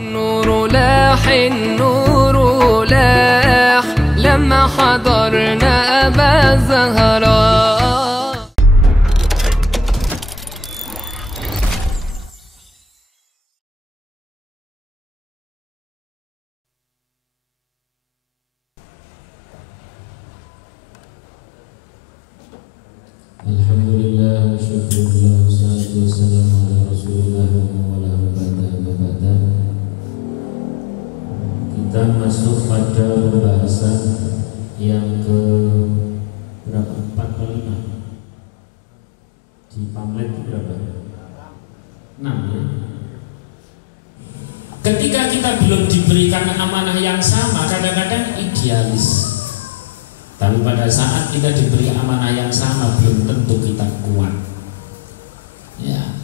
النور لاح النور لاح لما حضرنا أبا زهراء. Alhamdulillah, syukurullah, wassalatu wassalamu ala rasulillah wa ala ba'da. Kita masuk pada pembahasan yang ke berapa? 4 atau 5? Di pamflet itu berapa? 6 ya. Ketika kita belum diberikan amanah yang sama, kadang-kadang idealis. Tapi pada saat kita diberi amanah yang sama, belum tentu kita kuat. Ya,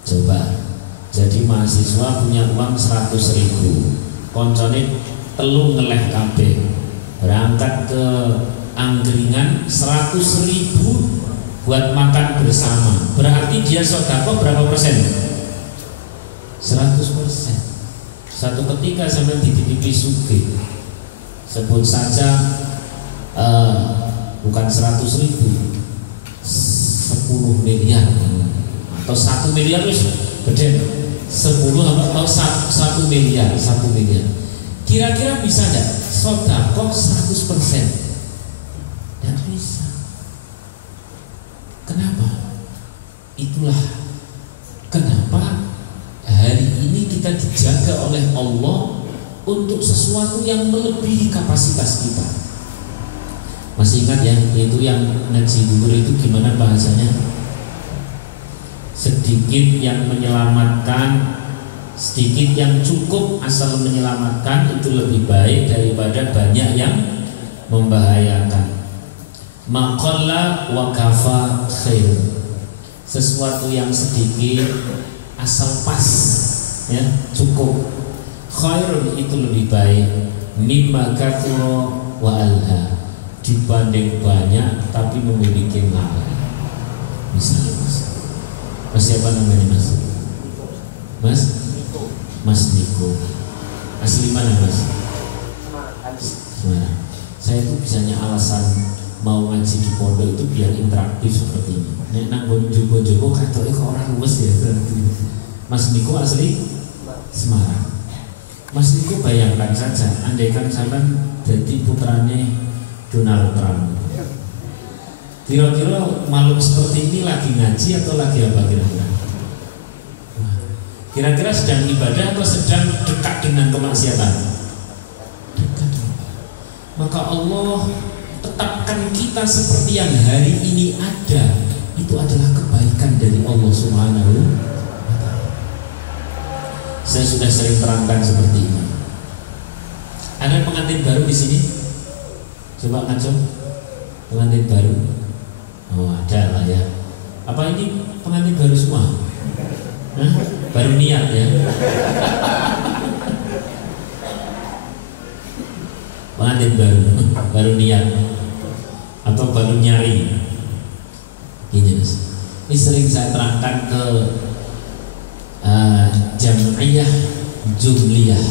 coba. Jadi mahasiswa punya uang 100.000, koncone telu ngeleh kabeh, berangkat ke angkringan 100.000 buat makan bersama. Berarti dia sedekah berapa persen? 100%. Satu ketika sampai dititipi sugih, sebut saja bukan 100.000, 10 miliar atau 1 miliar wis gede, 10 atau 1 miliar, 1 miliar. Kira-kira bisa enggak sedekah 100%? Tidak bisa. Kenapa? Itulah kenapa hari ini kita dijaga oleh Allah untuk sesuatu yang melebihi kapasitas kita. Masih ingat ya, itu yang ngaji duhur itu gimana bahasanya? Sedikit yang menyelamatkan, sedikit yang cukup asal menyelamatkan itu lebih baik daripada banyak yang membahayakan. Maqalla wa kafa khair. Sesuatu yang sedikit asal pas ya, cukup. Khair itu lebih baik mimma kathura wa alha, dibanding banyak tapi memiliki lama. Misalnya Mas siapa namanya Mas? Mas Niko. Asli mana Mas? Semarang. Saya itu bisanya alasan mau ngaji di pondok itu biar interaktif seperti ini. Nek nang Bojonegoro katoke kok ora luwes ya. Mas Niko asli Semarang. Mas Niko bayangkan saja, andaikan sampean jadi putrane Donald Trump, kira-kira makhluk seperti ini lagi ngaji atau lagi apa kira-kira? Kira-kira sedang ibadah atau sedang dekat dengan kemaksiatan? Dekat. Maka Allah tetapkan kita seperti yang hari ini ada. Itu adalah kebaikan dari Allah Subhanahu wa ta'ala. Saya sudah sering terangkan seperti ini. Ada pengantin baru di sini? Coba ngaco, pengantin baru. Oh ada lah ya. Apa ini pengantin baru semua? Hah? Baru niat ya. Pengantin baru, baru niat atau baru nyari. Ini Mas. Ini sering saya terangkan ke Jam'iyah Jumliyah,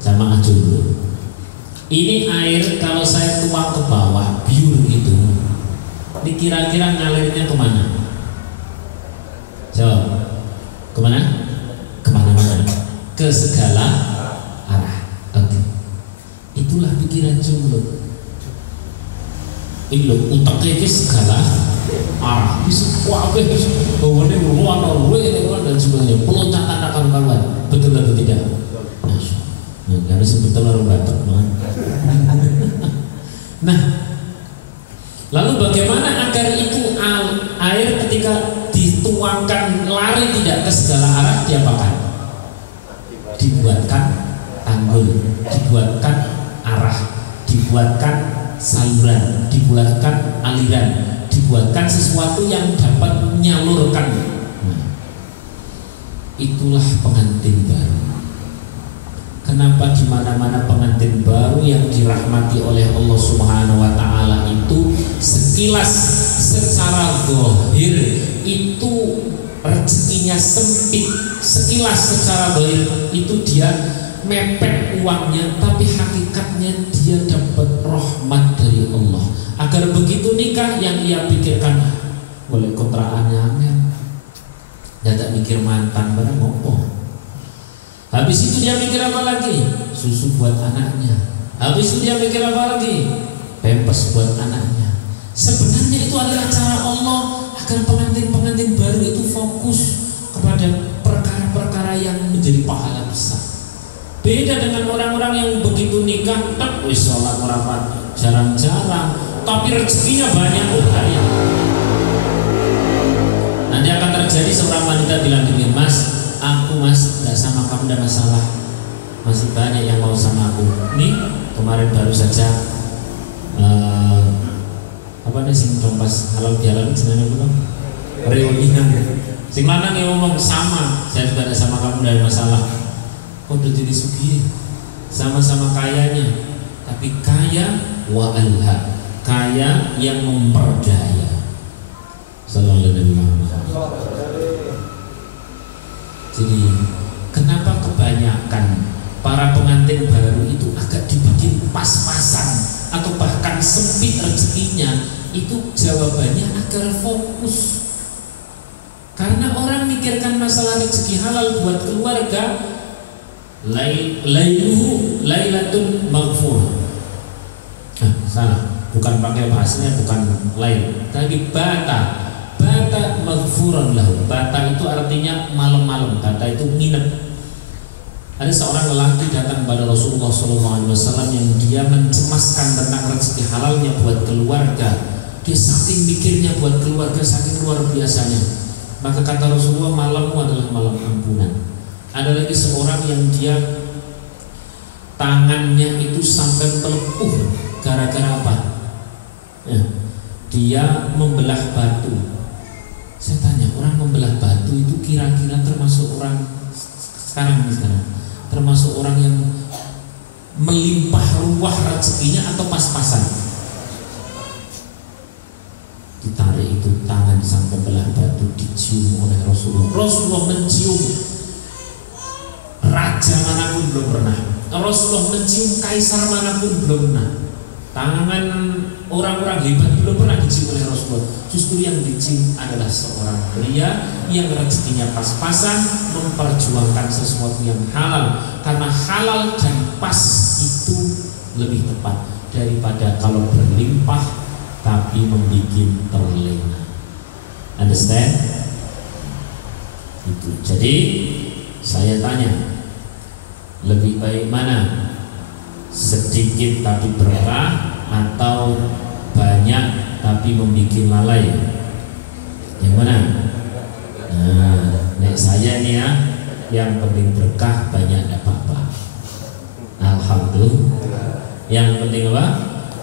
jamaah jumlah. Ini air kalau saya tuang ke bawah biur itu, ini kira-kira ngalirnya kemana? Jawab. Kemana? Kemana-mana. Ke segala arah. Oke. Itulah pikiran jumlah. Ini loh, utaknya ke segala arah. Bisa kuabeh, bawaannya berwarna dan sebagainya. Peloncatan akan kawan. Betul atau tidak? Nah, harus betul orang Batak. Nah, lalu bagaimana agar itu air ketika dituangkan lari tidak ke segala arah, diapakan? Dibuatkan tanggul, dibuatkan arah, dibuatkan saluran, dibuatkan aliran, dibuatkan sesuatu yang dapat menyalurkan. Nah, itulah pengantin baru. Kenapa di mana-mana pengantin baru yang dirahmati oleh Allah Subhanahu wa ta'ala itu sekilas secara zahir itu rezekinya sempit, sekilas secara zahir itu dia mepet uangnya, tapi hakikatnya dia dapat rahmat dari Allah. Agar begitu nikah yang ia pikirkan boleh kontrakannya angel, dia tak mikir mantan barang ngopo. Habis itu dia mikir apa lagi? Susu buat anaknya. Habis itu dia mikir apa lagi? Pampers buat anaknya. Sebenarnya itu adalah cara Allah agar pengantin-pengantin baru itu fokus kepada perkara-perkara yang menjadi pahala besar. Beda dengan orang-orang yang begitu nikah, tak wis sholat merapat jarang-jarang, tapi rezekinya banyak. Oh bahaya. Nanti akan terjadi seorang wanita bilang gini, Mas, aku mas nggak sama kamu, ada masalah, masih banyak yang mau sama aku. Nih kemarin baru saja apa nih sing pas halal jalan jenenge apa? Reunian. Sing lanang yang ngomong sama, saya juga ada sama kamu, dari masalah. Kok udah jadi sugih, sama-sama kayanya, tapi kaya wa alha, kaya yang memperdaya. Sallallahu alaihi wasallam. Jadi kenapa kebanyakan para pengantin baru itu agak dibikin pas-pasan atau bahkan sempit rezekinya? Itu jawabannya agar fokus. Karena orang mikirkan masalah rezeki halal buat keluarga, lailuhu lailatun maghfurah. Salah, bukan pakai bahasanya, bukan lail, tapi bata maghfuran lahu. Bata itu artinya malam-malam, bata itu nginep. Ada seorang lelaki datang pada Rasulullah SAW yang dia mencemaskan tentang rezeki halalnya buat keluarga. Dia saking mikirnya buat keluarga, saking luar biasanya. Maka kata Rasulullah, malammu adalah malam ampunan. Ada lagi seorang yang dia tangannya itu sampai melepuh gara-gara apa? Ya, dia membelah batu. Saya tanya, orang membelah batu itu kira-kira termasuk orang sekarang termasuk orang yang melimpah ruah rezekinya atau pas-pasan? Ditarik itu tangan sampai belah batu, dicium oleh Rasulullah. Rasulullah mencium raja manapun belum pernah. Rasulullah mencium kaisar manapun belum pernah. Tangan orang-orang hebat belum pernah dicium oleh Rasulullah. Justru yang dicium adalah seorang pria yang rezekinya pas-pasan, memperjuangkan sesuatu yang halal. Karena halal dan pas itu lebih tepat daripada kalau berlimpah tapi membuat terlena. Understand? Itu. Jadi saya tanya, lebih baik mana? Sedikit tapi berkah atau banyak tapi membuat lalai? Yang mana? Nah, nek saya nih ya, yang penting berkah, banyak ada apa-apa. Alhamdulillah. Yang penting apa?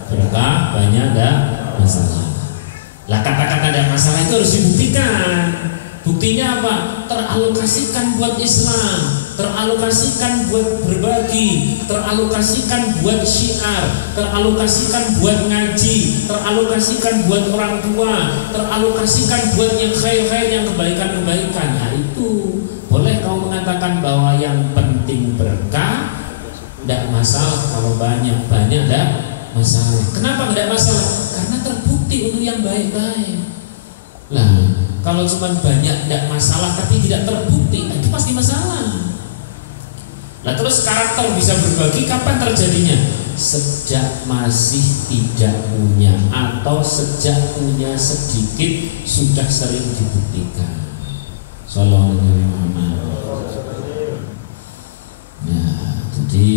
Berkah, banyak ada masalah. Lah kata-kata ada masalah itu harus dibuktikan. Buktinya apa? Teralokasikan buat Islam, teralokasikan buat berbagi, teralokasikan buat syiar, teralokasikan buat ngaji, teralokasikan buat orang tua, teralokasikan buat yang khair-khair, yang kebaikan-kebaikan. Nah itu boleh kau mengatakan bahwa yang penting berkah, tidak masalah. Kalau banyak tidak masalah. Kenapa tidak masalah? Karena terbukti untuk yang baik-baik. Lah kalau cuma banyak tidak masalah tapi tidak terbukti, itu pasti masalah. Nah terus karakter bisa berbagi kapan terjadinya? Sejak masih tidak punya atau sejak punya sedikit sudah sering dibuktikan. Sallallahu alaihi wasallam. Nah jadi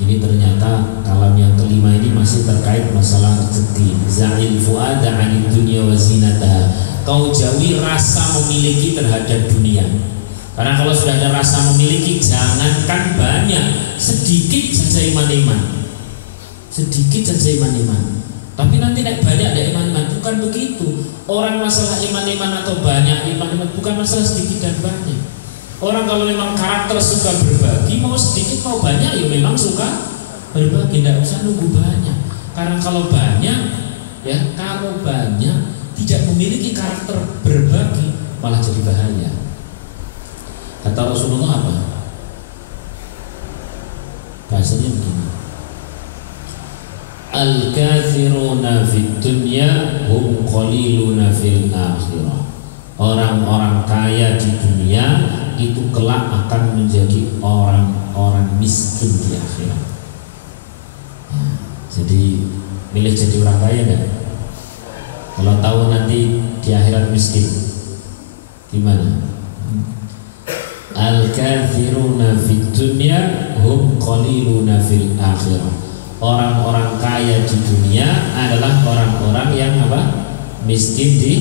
ini ternyata kalam yang kelima ini masih terkait masalah rezeki. Za'il fu'ada 'anid dunya wa zinataha. Kau jauhi rasa memiliki terhadap dunia. Karena kalau sudah ada rasa memiliki, jangankan banyak, sedikit saja iman-iman. Sedikit saja iman-iman. Tapi nanti naik banyak ada iman-iman. Bukan begitu. Orang masalah iman-iman atau banyak iman-iman bukan masalah sedikit dan banyak. Orang kalau memang karakter suka berbagi, mau sedikit mau banyak ya memang suka berbagi, tidak usah nunggu banyak. Karena kalau banyak tidak memiliki karakter berbagi, malah jadi bahaya. Kata Rasulullah apa? Bahasanya begini, al-kathiruna fid dunya hum qaliluna fil akhirah. Orang-orang kaya di dunia itu kelak akan menjadi orang-orang miskin di akhirat. Jadi milih jadi orang kaya enggak? Kalau tahu nanti di akhirat miskin, gimana? Al-kathiruna fid dunya hum qaliluna fil akhirah. Orang-orang kaya di dunia adalah orang-orang yang apa? Miskin di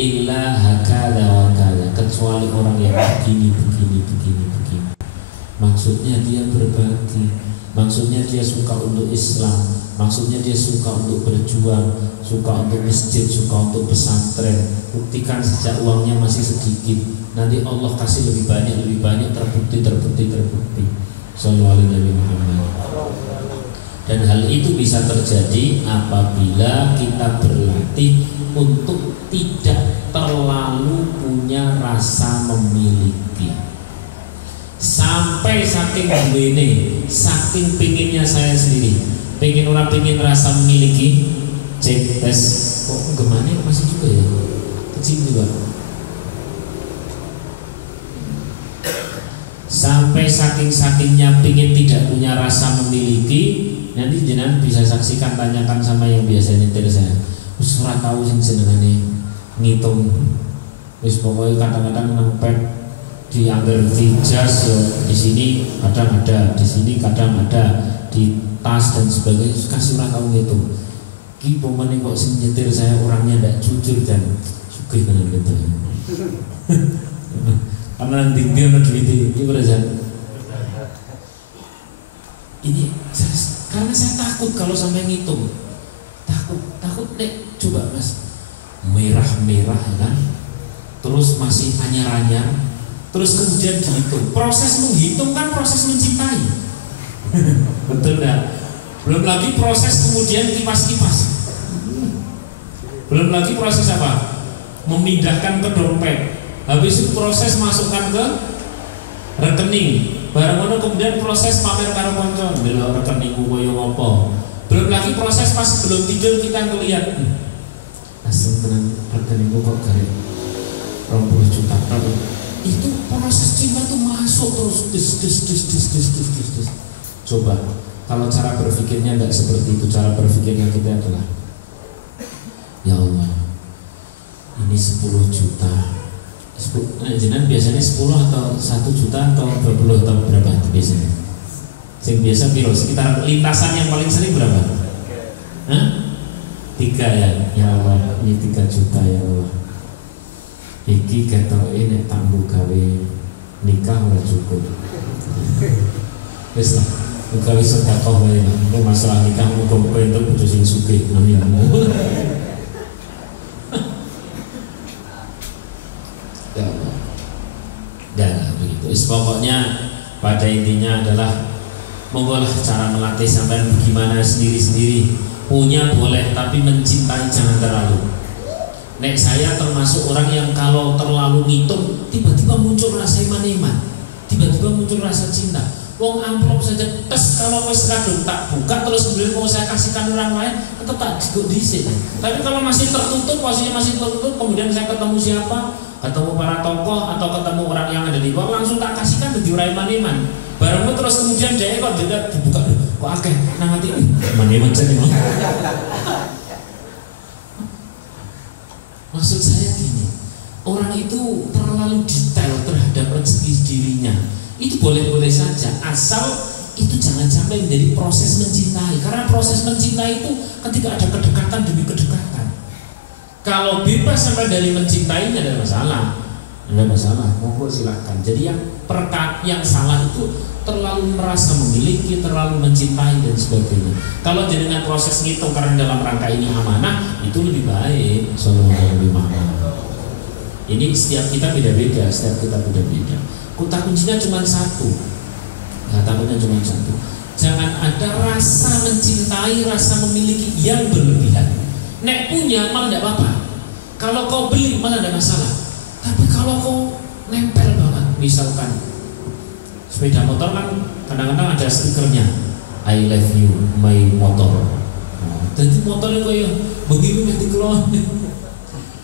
illa hakada wa kada, kecuali orang yang begini. Maksudnya dia berbagi, maksudnya dia suka untuk Islam, maksudnya dia suka untuk berjuang, suka untuk masjid, suka untuk pesantren. Buktikan sejak uangnya masih sedikit, nanti Allah kasih lebih banyak, terbukti. Sallallahu alaihi Muhammad. Dan hal itu bisa terjadi apabila kita berlatih untuk tidak terlalu punya rasa memiliki. Sampai saking ini, saking pinginnya saya sendiri, pingin rasa memiliki, cek tes, kok gemane masih juga ya, kecil juga. Sampai saking-sakingnya pingin tidak punya rasa memiliki, nanti jenengan bisa saksikan, tanyakan sama yang biasa nyetir saya. Wis ora tau sing senengane ngitung. Wis pokoknya kadang-kadang nempel di angger jas di sini kadang ada, di sini kadang ada, di tas dan sebagainya, kasih ora tau ngitung. Ki pomane kok sing nyetir saya orangnya ndak jujur dan sugih tenan gitu. Karena nanti dia ada duit ini berjalan. Ini karena saya takut kalau sampai ngitung, takut nek coba mas merah kan, terus masih anyar, terus kemudian dihitung. Proses menghitung kan proses mencintai, betul nggak? Belum lagi proses kemudian kipas, belum lagi proses apa? Memindahkan ke dompet. Habis itu proses masukkan ke rekening. Barang kemudian proses pamer karo kanca, ndelok rekeningku koyo ngopo. Belum lagi proses pas belum tidur kita ngelihat. Asem tenan rekeningku kok gawe 20 juta. Itu proses cinta tuh masuk terus des. Coba kalau cara berpikirnya enggak seperti itu, cara berpikirnya kita adalah ya Allah, ini 10 juta. Jenengan biasanya 10 atau 1 juta atau 20 atau berapa biasanya? Yang biasa piro? Sekitar lintasan yang paling sering berapa? 3 ya. Ya Allah, ini 3 juta ya Allah. Iki ketoke nek tambu gawe nikah ora cukup. Wis lah, gawe sedekah wae. Nek masalah nikah muga-muga entuk bojo sing sugih. Amin. Dan begitu. Pokoknya pada intinya adalah monggolah cara melatih sampai bagaimana sendiri-sendiri. Punya boleh, tapi mencintai jangan terlalu. Nek saya termasuk orang yang kalau terlalu ngitung tiba-tiba muncul rasa iman-iman, tiba-tiba muncul rasa cinta. Wong amplop saja tes kalau wis kadung tak buka terus kemudian mau saya kasihkan orang lain tetap tak cukup diisi. Tapi kalau masih tertutup, posisinya masih tertutup, kemudian saya ketemu siapa, ketemu para tokoh atau ketemu orang yang ada di bawah, langsung tak kasihkan ke diurai iman-iman. Barangmu terus kemudian dia kok tidak dibuka, kok akeh nang ati iman-iman saja. Maksud saya gini, orang itu terlalu detail terhadap rezeki dirinya. Itu boleh-boleh saja, asal itu jangan sampai menjadi proses mencintai. Karena proses mencintai itu ketika ada kedekatan demi kedekatan. Kalau bebas sampai dari mencintai tidak ada masalah, monggo silakan. Jadi yang salah itu terlalu merasa memiliki, terlalu mencintai dan sebagainya. Kalau jenengan proses ngitung karena dalam rangka ini amanah, itu lebih baik. Sallallahu alaihi wasallam. Ini setiap kita beda-beda, Kata kuncinya cuma satu. Takutnya cuma satu. Jangan ada rasa mencintai, rasa memiliki yang berlebihan. Nek punya malah tidak apa-apa. Kalau kau beli malah tidak masalah. Tapi kalau kau nempel banget, misalkan sepeda motor kan kadang-kadang ada stikernya, I love you my motor. Jadi motornya kayak begini nanti keluar.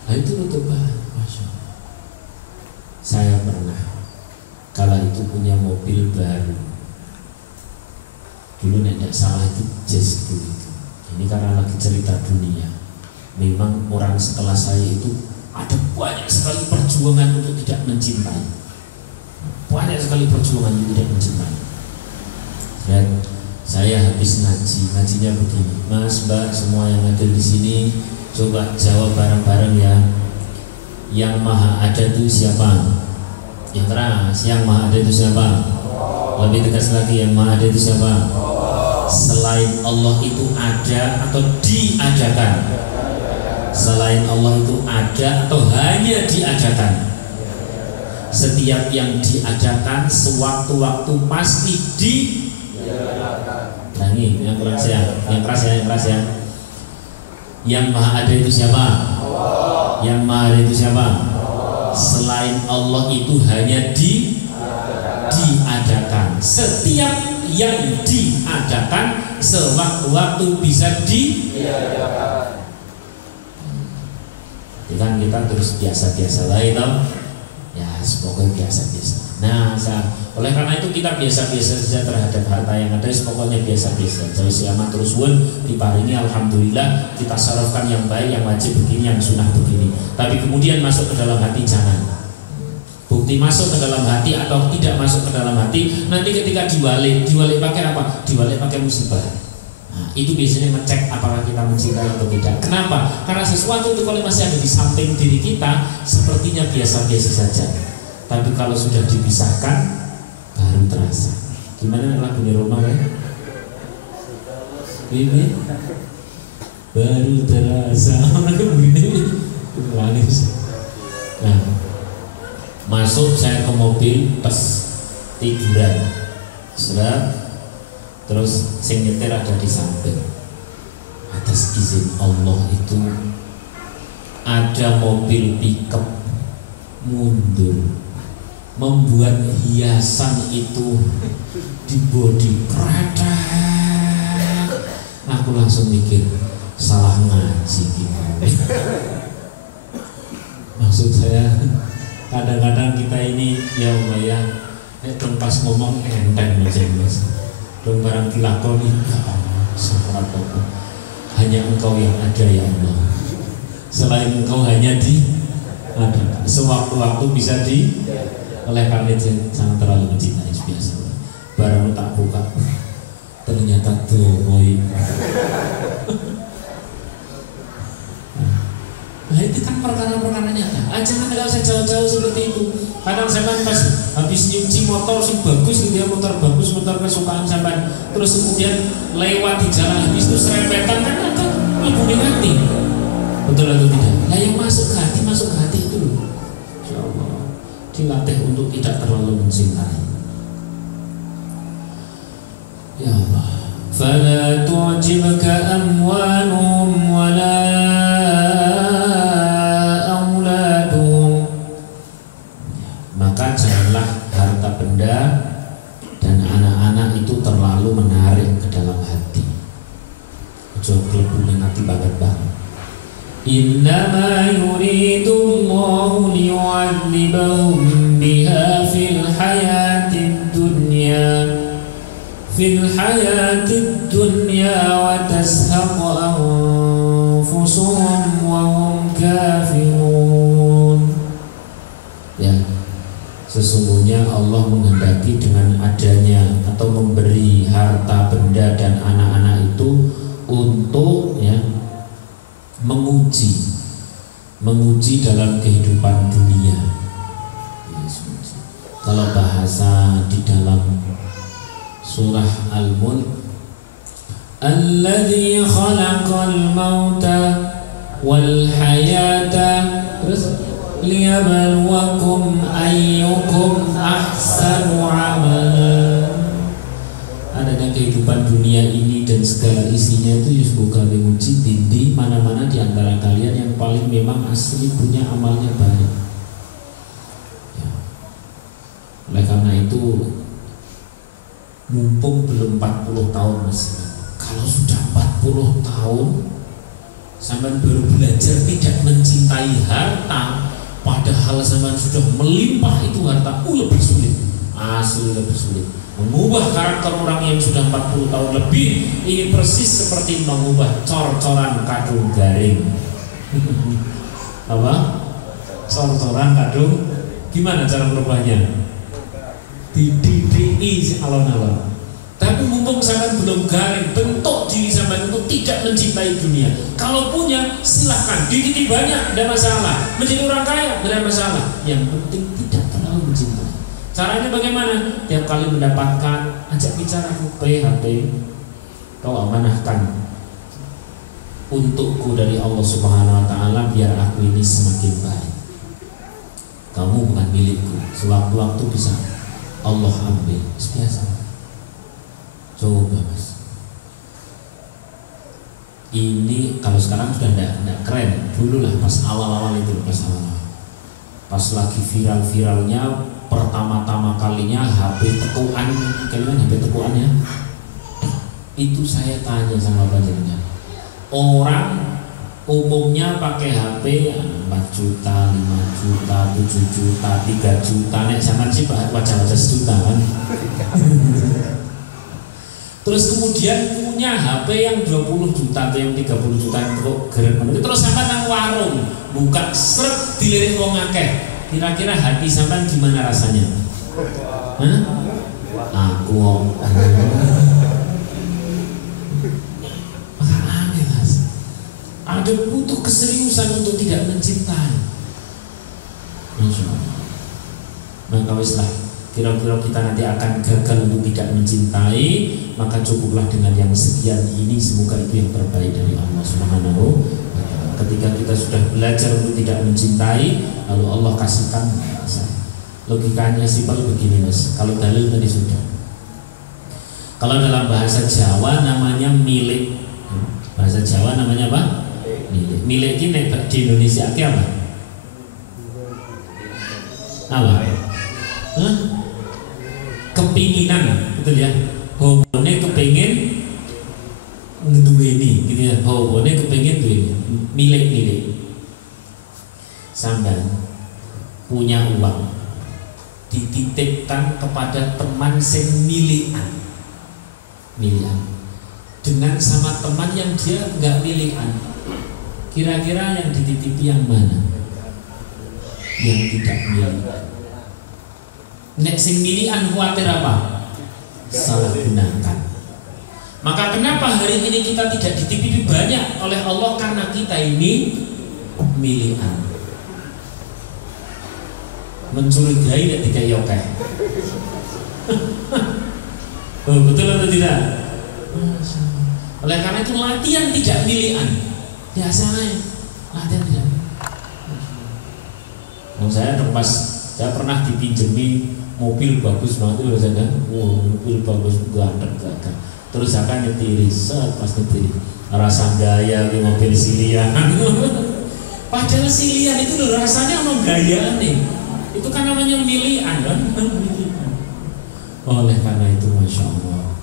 Nah itu untuk Masya Allah. Saya pernah kala itu punya mobil baru. Dulu tidak salah itu Jazz itu. Ini karena lagi cerita dunia. Memang orang setelah saya itu ada banyak sekali perjuangan untuk tidak mencintai. Banyak sekali perjuangan untuk tidak mencintai. Dan saya habis ngajinya begini, Mas, Mbak, semua yang ada di sini, coba jawab bareng-bareng ya. Yang maha ada itu siapa? Yang keras, yang maha ada itu siapa? Lebih tegas lagi, yang maha ada itu siapa? Selain Allah itu ada atau diadakan? Selain Allah itu ada atau hanya diadakan? Setiap yang diadakan sewaktu-waktu pasti Nangi, yang keras ya, yang keras ya, yang keras ya. Yang maha ada itu siapa? Yang maha ada itu siapa? Selain Allah itu hanya diadakan. Setiap yang diadakan sewaktu-waktu bisa diadakan. Kan kita terus biasa-biasa lah itu. Ya, semoga biasa-biasa. Nah, oleh karena itu kita biasa-biasa saja terhadap harta yang ada, pokoknya biasa-biasa. Jadi selama terus diparingi, alhamdulillah kita sarafkan yang baik, yang wajib begini, yang sunnah begini. Tapi kemudian masuk ke dalam hati jangan. Bukti masuk ke dalam hati atau tidak masuk ke dalam hati nanti ketika diwalik pakai apa? Diwalik pakai musibah. Nah, itu biasanya ngecek apakah kita mencintai atau tidak. Kenapa? Karena sesuatu itu kalau masih ada di samping diri kita sepertinya biasa-biasa saja. Tapi kalau sudah dipisahkan baru terasa. Gimana lagu di Roma ya? Ini baru terasa. Nah, masuk saya ke mobil pas tiduran. Sudah. Terus sing nyetir ada di samping. Atas izin Allah itu ada mobil pickup mundur, membuat hiasan itu di bodi keradak. Aku langsung mikir salah ngaji gimana. Maksud saya kadang-kadang kita ini ya Allah ya, pas ngomong enteng mas. Dong barang dilakoni subhanallah. Hanya Engkau yang ada ya Allah. Selain Engkau hanya ada. Sewaktu-waktu bisa oleh karena itu sangat terlalu mencintai biasa. Barang tak buka ternyata tuh boy. Nah itu kan perkara-perkara nyata. Jangan nggak usah jauh-jauh seperti itu. Kadang sampai pas habis nyuci motor sih bagus gitu ya, motor bagus, motor kesukaan sampai terus kemudian lewat di jalan habis itu serempetan kan atau ibu hati. Betul atau tidak? Nah yang masuk ke hati itu loh. Insya Allah dilatih untuk tidak terlalu mencintai. Ya Allah. Fala tu'jibka amwaluhum wala benda dan anak-anak itu terlalu menarik ke dalam hati. Coba mengingati banget. Innama yuridullahu liyu'adzibahum biha fil hayatid dunya wa tazhaqa anfusuhum wa hum kafirun. Ya. Sesungguhnya Allah menghendaki dengan adanya atau memberi harta benda dan anak-anak itu untuk ya menguji dalam kehidupan dunia. Kalau bahasa di dalam surah Al-Mulk, Alladzi khalaqal mauta wal hayata, terus liyabluwakum ayyukum ahsanu amala. Adanya kehidupan dunia ini dan segala isinya itu bukan menguji dindi mana-mana di antara kalian yang paling memang asli punya amalnya baik. Mumpung belum 40 tahun Mas. Kalau sudah 40 tahun sampean baru belajar tidak mencintai harta, padahal sampean sudah melimpah itu harta, lebih sulit. Asli lebih sulit. Mengubah karakter orang yang sudah 40 tahun lebih ini persis seperti mengubah cor-coran kadung garing. Apa? Cor-coran kadung, gimana cara merubahnya? Dididiki alon-alon. Tapi mumpung sampean belum garing, bentuk diri sampean untuk tidak mencintai dunia. Kalau punya silahkan, dikit banyak, tidak masalah. Menjadi orang kaya, tidak masalah. Yang penting tidak terlalu mencintai. Caranya bagaimana? Tiap kali mendapatkan, ajak bicara, HP, kau amanahkan untukku dari Allah Subhanahu Wa Taala biar aku ini semakin baik. Kamu bukan milikku. Sewaktu-waktu bisa Allah ambil. Biasa. Coba Mas. Ini kalau sekarang sudah tidak keren. Dulu lah pas awal-awal itu, pas lagi viral-viralnya, pertama-tama kalinya HP tekuan, kalian HP tekuan ya. Itu saya tanya sama bagiannya. Orang umumnya pakai HP 4 juta, 5 juta, 7 juta, 3 juta. Nek zaman sih wajah-wajah sejuta kan. Terus kemudian punya HP yang 20 juta atau yang 30 juta untuk geren. Terus sampai nang warung buka seret dilirik wong akeh. Kira-kira hati sampean gimana rasanya? Hah? Aku aneh Mas. Ada butuh keseriusan untuk tidak mencintai. Masya Allah. Maka weslah, kira-kira kita nanti akan gagal untuk tidak mencintai, maka cukuplah dengan yang sekian ini. Semoga itu yang terbaik dari Allah Subhanahu. Ketika kita sudah belajar untuk tidak mencintai, lalu Allah kasihkan. Logikanya simpel begini Mas. Kalau dalil tadi sudah. Kalau dalam bahasa Jawa namanya milik. Bahasa Jawa namanya apa? Milik. Milik ini di Indonesia apa? Apa? Hah? Kepinginan, betul ya? Hobone kepingin ngeduweni gitu ya. Hobone kepingin duweni. Milik. Sampai punya uang dititipkan kepada teman sing milikan dengan sama teman yang dia nggak milikan. Kira-kira yang dititipi yang mana? Yang tidak milikan. Nek sing milikan khawatir apa? Salah gunakan. Maka kenapa hari ini kita tidak dititipi banyak oleh Allah? Karena kita ini milikan. Mencurigai dan dikayokeh. Oh, betul atau tidak? Oleh karena itu latihan tidak milikan. Biasanya latihan tidak. Saya pernah dipinjemi mobil bagus banget itu rasanya. Mobil bagus ganteng. Terus akan nyetiri, pas nyetiri rasa gaya di mobil silian. Padahal silian itu loh rasanya emang gaya nih. Itu kan namanya milihan kan? Oleh karena itu Masya Allah,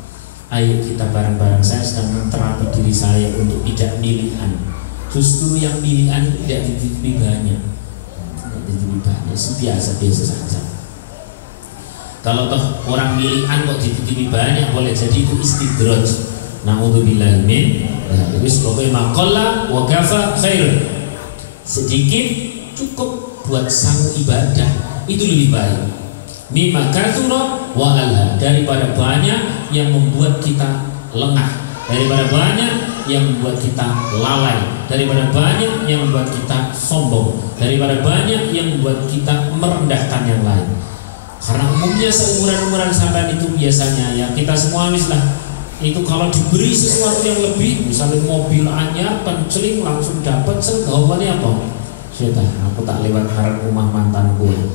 ayo kita bareng-bareng, saya sedang menterapi diri saya untuk tidak milihan. Justru yang milihan tidak dititipi banyak. Biasa-biasa saja. Kalau toh orang milihan kok dititipi banyak, boleh jadi itu istidraj. Na'udzubillahi min. Wis pokoke maqalla wa kafa khair. Sedikit cukup buat sang ibadah, itu lebih baik. Mimma katsura wa alha, daripada banyak yang membuat kita lengah, daripada banyak yang membuat kita lalai, daripada banyak yang membuat kita sombong, daripada banyak yang membuat kita merendahkan yang lain. Karena umumnya seumuran-umuran sampean itu biasanya ya kita semua mislah itu kalau diberi sesuatu yang lebih, misalnya mobil anyar penceling langsung dapat, jawabannya apa? Sudah, aku tak lewat arah rumah mantanku,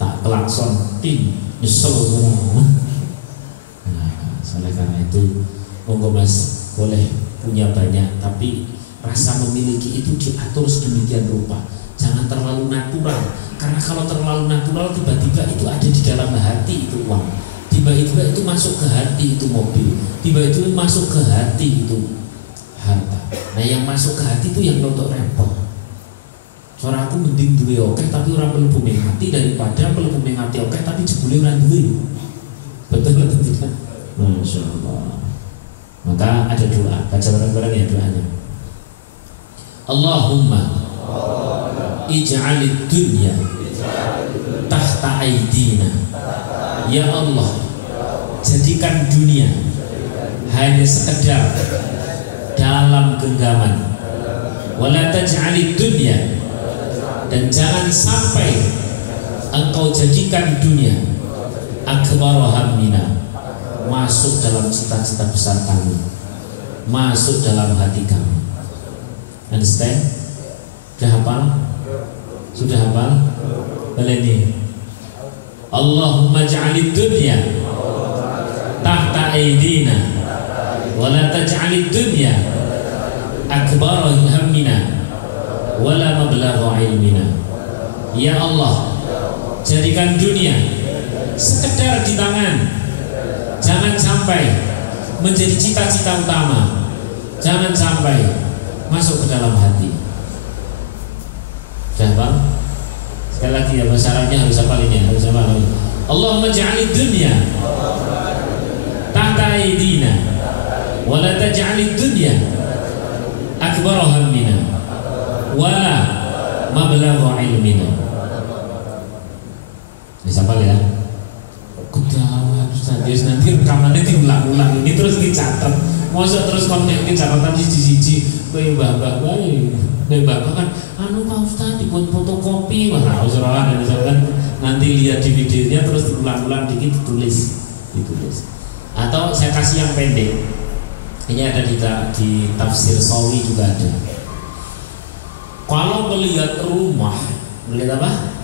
tak kelakson, nyesel. Nah, oleh karena itu, monggo Mas boleh punya banyak, tapi rasa memiliki itu diatur sedemikian rupa. Jangan terlalu natural, karena kalau terlalu natural tiba-tiba itu ada di dalam hati itu uang. Tiba-tiba itu masuk ke hati itu mobil, tiba-tiba masuk ke hati itu harta. Nah yang masuk ke hati itu yang untuk repot. Soalnya aku mending duwe oke tapi orang mlebu ning hati daripada mlebu ning hati oke tapi jebule ora duwe. Betul atau tidak? Masya Allah. Maka ada doa, baca bareng-bareng ya doanya. Allahumma ij'alid dunya tahta aidina. Ya Allah, jadikan dunia hanya sekedar dalam genggaman. Wala taj'alid dunya, dan jangan sampai engkau jadikan dunia akbar hammina, masuk dalam cita-cita besar kami, masuk dalam hati kami. Understand? Sudah hafal? Sudah hafal? Baleni. Allahumma ja'alid dunya tahta aidina wa la taj'alid dunya akbar hammina wa la mablagha ilmina. Ya Allah, jadikan dunia sekedar di tangan, jangan sampai menjadi cita-cita utama, jangan sampai masuk ke dalam hati. Sudah bang? Sekali lagi ya, bahasa Arabnya harus hafal ini, harus hafal. Allahumma ja'alid dunya tahta aidina wa la taj'alid dunya akbar hammina wa la mablagha ilmina. Bisa hafal ya? Kudawa Ustaz, nanti rekamannya diulang-ulang ini terus dicatat. Masa terus konten catatan siji-siji kowe mbah-mbah wae. Mbah kan anu Pak Ustaz dibuat fotokopi, wah usah kan nanti lihat di videonya terus diulang-ulang dikit ditulis. Atau saya kasih yang pendek. Ini ada di tafsir Sawi juga ada. Kalau melihat rumah, melihat apa?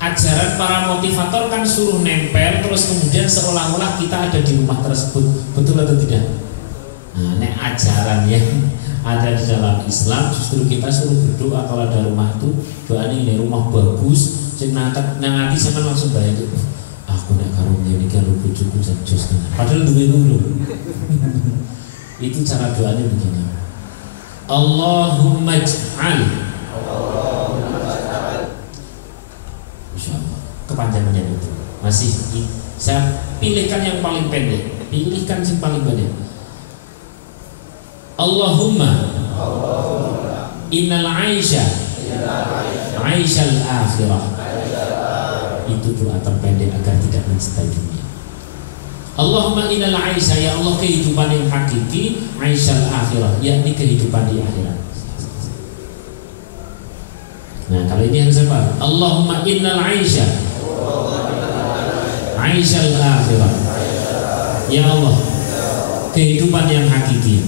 Ajaran para motivator kan suruh nempel terus kemudian seolah-olah kita ada di rumah tersebut. Betul atau tidak? Nah, nek ajaran yang ada di dalam Islam justru kita suruh berdoa kalau ada rumah itu, doa ini rumah bagus, sing nanti sama langsung bayar itu. Aku nek karunia iki karo bojoku jos tenan. Padahal duwe dulu. Itu cara doanya begini. Allahumma ij'al. Insyaallah kepanjangannya itu. Masih saya pilihkan yang paling pendek. Pilihkan yang paling pendek. Allahumma innal aisha aishal akhirah. Itu doa terpendek agar tidak mencintai dunia. Allahumma innal aisha, ya Allah kehidupan yang hakiki, aishal akhirah, yakni kehidupan di akhirat. Nah kalau ini harus apa? Allahumma innal aisha aishal akhirah, ya Allah kehidupan yang hakiki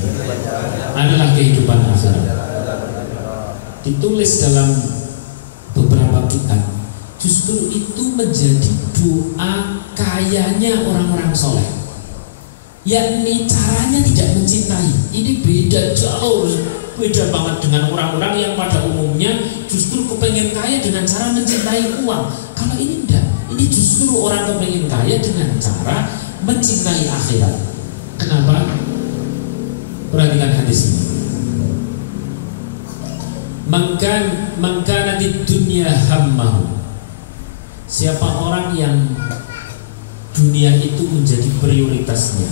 adalah kehidupan akhirat. Ditulis dalam beberapa kitab. Justru itu menjadi doa kayanya orang-orang soleh. Yakni caranya tidak mencintai. Ini beda jauh, beda banget dengan orang-orang yang pada umumnya justru kepengen kaya dengan cara mencintai uang. Kalau ini enggak. Ini justru orang kepengen kaya dengan cara mencintai akhirat. Kenapa? Perhatikan hadis ini. Mangkanatid dunya hammahu. Siapa orang yang dunia itu menjadi prioritasnya,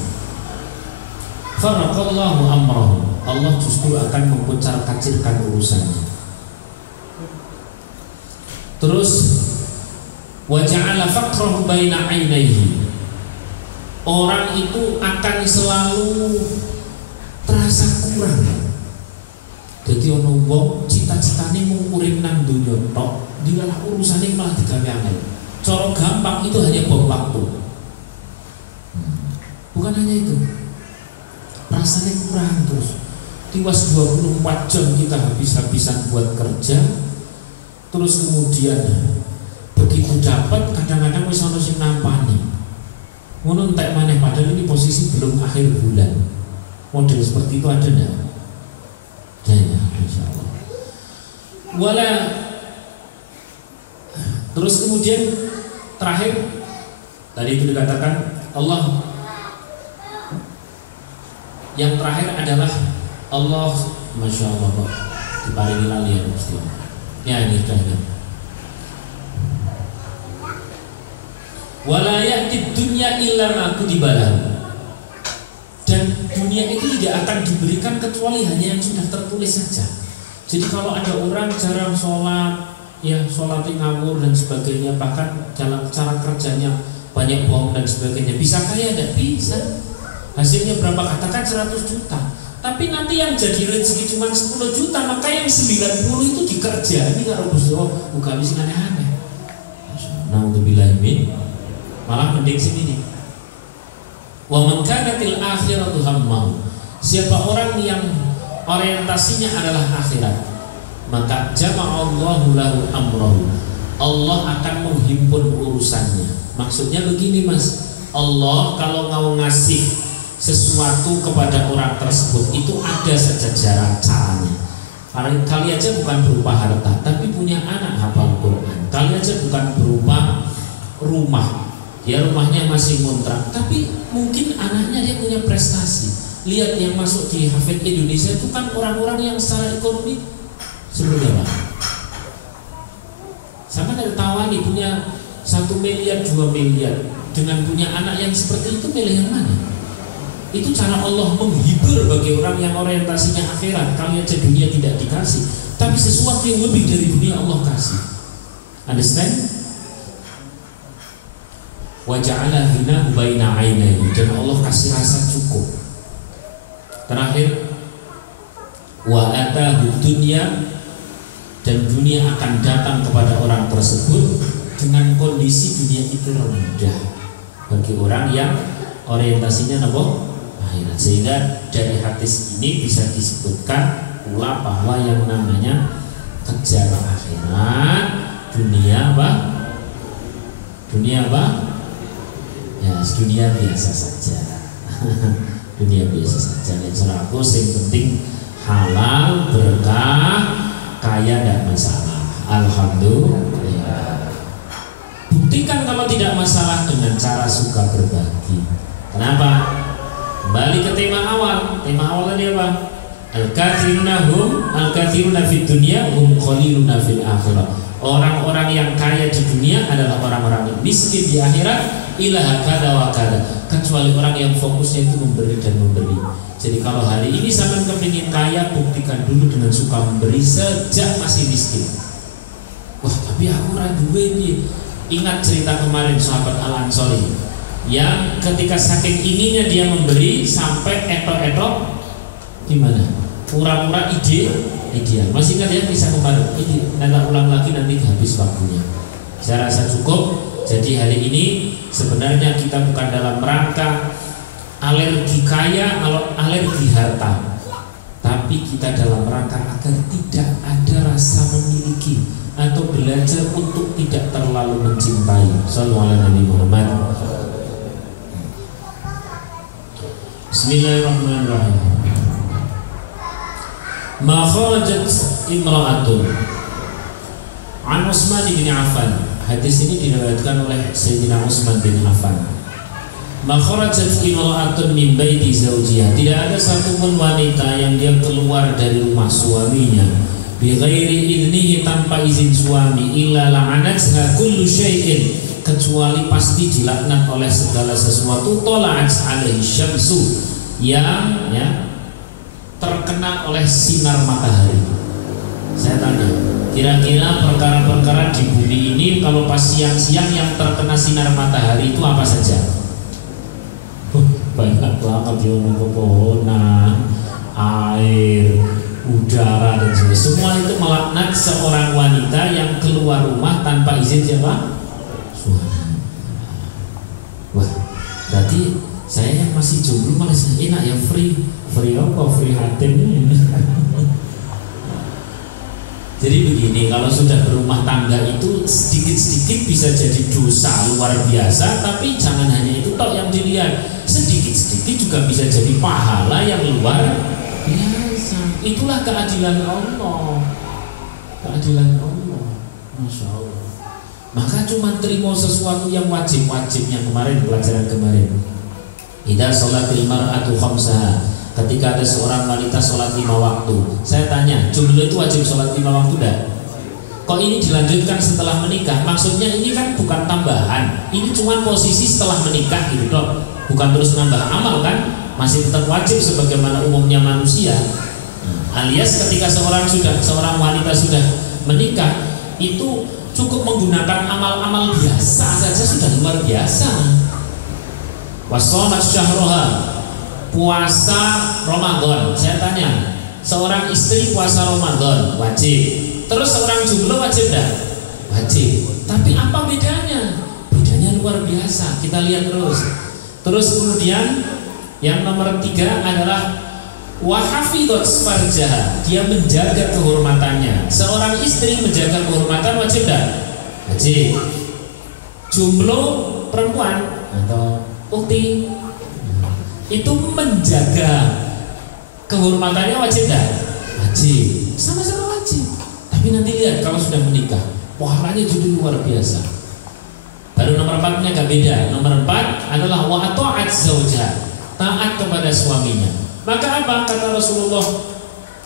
faraqallahu amrahu, Allah justru akan mempucar-kacirkan urusannya. Terus wa ja'ala faqrahu baina 'ainaihi. Orang itu akan selalu terasa kurang. Jadi ono wong cita-citane mung urip nang donya tok, dilalah urusane malah digawe angel. Cara gampang itu hanya bom waktu. Bukan hanya itu. Rasanya kurang terus. Tiwas 24 jam kita habis-habisan buat kerja. Terus kemudian begitu dapat kadang-kadang wis ono sing nampani. Ngono entek maneh padahal ini posisi belum akhir bulan. Model seperti itu ada enggak? Ya, insyaallah. Wala. Terus kemudian terakhir Tadi itu dikatakan Allah. Yang terakhir adalah Allah, Masya Allah kok diparingi lali ya Gusti. Ya ini sudah. Wala ya'tid dunya illa ma kutiba lahu. Dan dunia itu tidak akan diberikan kecuali hanya yang sudah tertulis saja. Jadi kalau ada orang jarang sholat, ya sholat ngawur dan sebagainya, bahkan dalam cara kerjanya banyak bohong dan sebagainya, bisa kaya? Tidak bisa. Hasilnya berapa? Katakan 100 juta. Tapi nanti yang jadi rezeki cuma 10 juta, maka yang 90 itu dikerjani karo Gusti Allah. Bukan bisa aneh-aneh. Nauzubillah min. Malah mending sini. Wa man kanatil akhiratu hammahu. Siapa orang yang orientasinya adalah akhirat, maka jama'allahu lahu amrahu. Allah akan menghimpun urusannya. Maksudnya begini Mas, Allah kalau mau ngasih sesuatu kepada orang tersebut itu ada sejajaran caranya. Kali aja bukan berupa harta, tapi punya anak hafal Quran. Kali aja bukan berupa rumah, ya rumahnya masih ngontrak, tapi mungkin anaknya dia punya prestasi. Lihat yang masuk di Hafid Indonesia itu kan orang-orang yang secara ekonomi sebelumnya Pak. Sama dari Tawani punya 1 miliar 2 miliar, dengan punya anak yang seperti itu milih yang mana? Itu cara Allah menghibur bagi orang yang orientasinya akhirat. Kali aja dunia tidak dikasih, tapi sesuatu yang lebih dari dunia Allah kasih. Understand? Wa ja'ala ghinahu baina 'ainaihi, dan Allah kasih rasa cukup. Terakhir, wa atahu dunya, dan dunia akan datang kepada orang tersebut dengan kondisi dunia itu rendah bagi orang yang orientasinya apa? Akhirat. Sehingga dari hadis ini bisa disebutkan pula bahwa yang namanya kejar akhirat, dunia apa? Dunia apa? Ya, dunia biasa saja. Dunia biasa saja. Yang seraku yang penting halal, berkah, kaya tidak masalah. Alhamdulillah. Buktikan kalau tidak masalah dengan cara suka berbagi. Kenapa? Kembali ke tema awal. Tema awal tadi apa? Al-kathiruna fid dunya hum qaliluna fil akhirah. Orang-orang yang kaya di dunia adalah orang-orang yang miskin di akhirat. Ilah kada wa kada, kecuali orang yang fokusnya itu memberi dan memberi. Jadi kalau hari ini sampean kepingin kaya, buktikan dulu dengan suka memberi sejak masih miskin. Wah tapi aku ora duwe piye. Ingat cerita kemarin sahabat Al-Ansori yang ketika saking inginnya dia memberi sampai etok-etok gimana? Pura-pura ideal. Masih ingat ya kisah kemarin? Ini nanti ulang lagi nanti habis waktunya. Saya rasa cukup. Jadi hari ini sebenarnya kita bukan dalam rangka alergi kaya, alergi harta, tapi kita dalam rangka agar tidak ada rasa memiliki atau belajar untuk tidak terlalu mencintai. Sallallahu alaihi Muhammad. Bismillahirrahmanirrahim. Ma kharajat imra'atun an Utsman bin Affan. Hadis ini diriwayatkan oleh Sayyidina Utsman bin Affan. Ma kharajat imra'atun min baiti zawjiha. Tidak ada satupun wanita yang dia keluar dari rumah suaminya bi ghairi idnihi, tanpa izin suami, illa la'anatha kullu syai'in, kecuali pasti dilaknat oleh segala sesuatu. Tola'at alaihi syamsu, yang terkena oleh sinar matahari. Saya tanya, kira-kira perkara-perkara di bumi ini kalau pas siang-siang yang terkena sinar matahari itu apa saja? Banyak banget ya, pepohonan, air, udara dan sebagainya. Semua itu melaknat seorang wanita yang keluar rumah tanpa izin siapa? Suami. Wah, berarti saya yang masih jomblo malah enak ya, free apa? Free hatim. Jadi begini, kalau sudah berumah tangga itu sedikit-sedikit bisa jadi dosa luar biasa, tapi jangan hanya itu tok yang dilihat. Sedikit-sedikit juga bisa jadi pahala yang luar biasa. Itulah keadilan Allah. Keadilan Allah. Masya Allah. Maka cuma terima sesuatu yang wajib-wajibnya kemarin, pelajaran kemarin. Idza sholatil mar'atu khamsaha, ketika ada seorang wanita sholat 5 waktu. Saya tanya, jomblo itu wajib sholat 5 waktu enggak? Kok ini dilanjutkan setelah menikah? Maksudnya ini kan bukan tambahan, ini cuma posisi setelah menikah gitu dok. Bukan terus nambah amal kan? Masih tetap wajib sebagaimana umumnya manusia. Alias ketika seorang wanita sudah menikah, itu cukup menggunakan amal-amal biasa saja sudah luar biasa. Wassalat syahroha, puasa Ramadan. Saya tanya, seorang istri puasa Ramadan wajib, terus seorang jomblo wajib enggak? Wajib. Tapi apa bedanya? Bedanya luar biasa. Kita lihat terus kemudian yang nomor 3 adalah wahafidot farjaha, dia menjaga kehormatannya. Seorang istri menjaga kehormatan wajib enggak? Wajib. Jomblo perempuan atau ukti itu menjaga kehormatannya wajib enggak? Wajib. Sama-sama wajib. Tapi nanti lihat kalau sudah menikah, pahalanya jadi luar biasa. Baru nomor 4-nya agak beda. Nomor 4 adalah wa ta'at zaujah, taat kepada suaminya. Maka apa kata Rasulullah?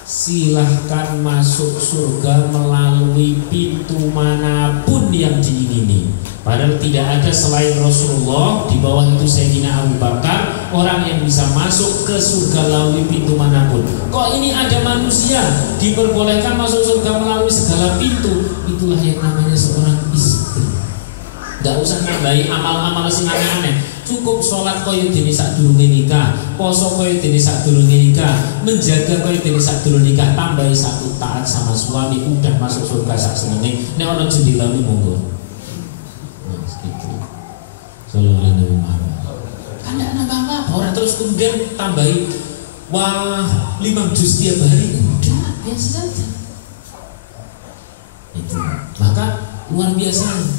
Silahkan masuk surga melalui pintu manapun yang diingini. Padahal tidak ada selain Rasulullah, di bawah itu Sayyidina Abu Bakar, orang yang bisa masuk ke surga melalui pintu manapun. Kok ini ada manusia diperbolehkan masuk surga melalui segala pintu? Itulah yang namanya seorang istri. Gak usah nambahi amal-amal sing aneh-aneh. Cukup sholat koyo dene sadurunge nikah, poso koyo dene sadurunge nikah, menjaga koyo dene sadurunge nikah, tambahi 1 taat sama suami, udah masuk surga sak senenge. Nek ana jendelane monggo. Nah, segitu. Sallallahu alaihi wasallam. Kan ndak nambah apa, orang terus kemudian tambahi wah 5 juz tiap hari. Udah, biasa saja. Itu. Maka luar biasa.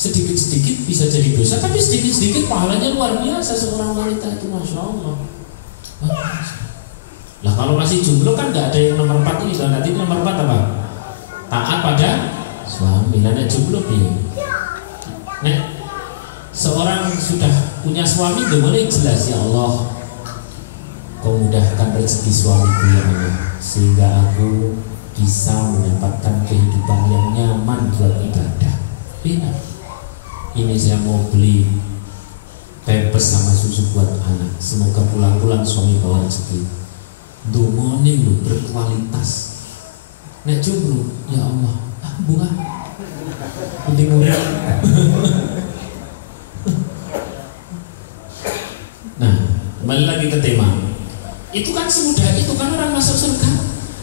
Sedikit-sedikit bisa jadi dosa, tapi sedikit-sedikit pahalanya luar biasa. Seorang wanita itu Masya Allah. Lah kalau masih jomblo kan nggak ada yang nomor 4 ini. Nanti nomor 4 apa? Taat pada suami. Lah jomblo dia. Nek seorang sudah punya suami, gak boleh jelas, ya Allah, Kau mudahkan rezeki suamiku ya Allah, sehingga aku bisa mendapatkan kehidupan yang nyaman buat ibadah. Benar. Ini saya mau beli pampers sama susu buat anak. Semoga pulang-pulang suami bawa rezeki. Domone lu berkualitas. Nek jomblo, ya Allah, bunga. Penting murah. Nah, kembali lagi ke tema. Itu kan semudah itu kan orang masuk surga.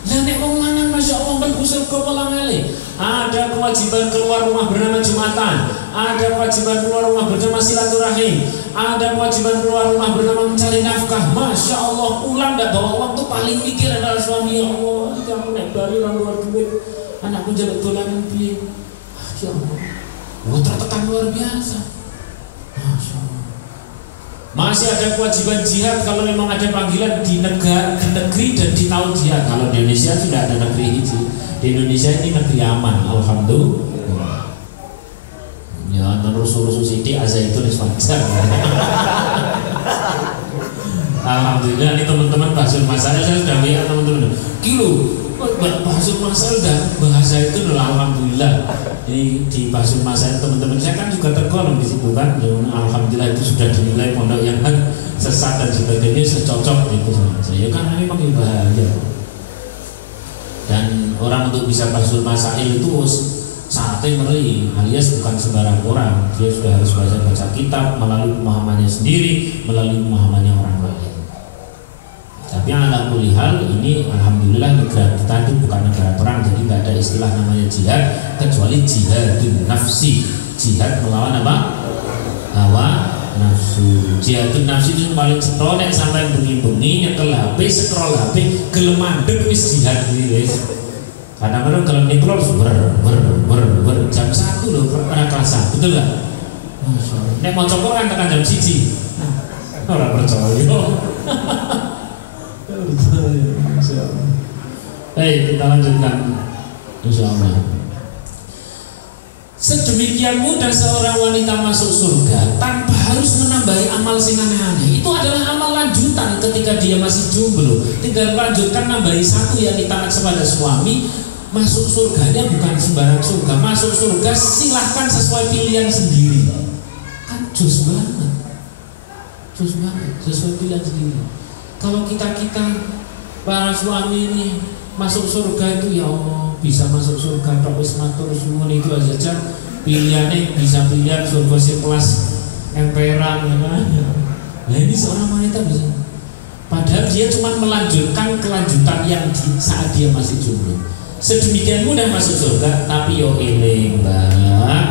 Lah nek wong lanang Masya Allah mlebu surga pelangale. Ada kewajiban keluar rumah bernama Jumatan, ada kewajiban keluar rumah bernama silaturahim, ada kewajiban keluar rumah bernama mencari nafkah. Masya Allah, pulang ndak bawa uang tuh paling mikir adalah suami. Ya Allah, iki aku nek bali ra luar duit, anakku njaluk dolanan piye. Ya Allah, tertekan luar biasa. Masya Allah. Masih ada kewajiban jihad kalau memang ada panggilan di negeri dan di tahun jihad. Kalau di Indonesia sudah ada negeri itu. Di Indonesia ini negeri aman, alhamdulillah. Ya, terus sithik azaitun wajar. Alhamdulillah, ini teman-teman bahasa masalah saya sudah lihat teman-teman. Kilo bahasa masalah dan bahasa itu adalah alhamdulillah. Ini di bahasa masalah teman-teman saya kan juga tergolong di situ kan. Alhamdulillah itu sudah dinilai pondok yang kan sesat dan sebagainya secocok itu sama saya kan memang bahaya. Dan orang untuk bisa bahasa masail itu sate meri alias bukan sembarang orang. Dia sudah harus baca kitab melalui pemahamannya sendiri, melalui pemahamannya orang lain. Tapi ala kulli hal ini alhamdulillah negara kita itu bukan negara perang, jadi nggak ada istilah namanya jihad kecuali jihadun nafsi, jihad melawan apa? Hawa nafsu. Jihadun nafsi itu paling setronek sampai bengi-bengi nyekel HP, scroll HP, gelem mandek wis jihad wis. Kadang-kadang kalau niklor ber jam 1 loh pernah kelas 1, betul nggak? Nek mau cokor kan tekan jam 1. Orang percaya. Baik, kita lanjutkan insyaallah. Sedemikian mudah seorang wanita masuk surga tanpa harus menambahi amal sing aneh-aneh. Itu adalah amal lanjutan ketika dia masih jomblo. Tinggal lanjutkan nambahi satu, yakni taat kepada suami. Masuk surganya bukan sembarang surga. Masuk surga silahkan sesuai pilihan sendiri. Kan jos banget. Jos banget, sesuai pilihan sendiri. Kalau kita para suami ini masuk surga itu, ya Allah, bisa masuk surga tok wis matur suwun itu aja pilihannya bisa pilihan surga sing kelas emperan ya kan. Nah ini seorang wanita bisa, padahal dia cuma melanjutkan kelanjutan yang saat dia masih jomblo. Sedemikian mudah masuk surga, tapi yo eling Mbak,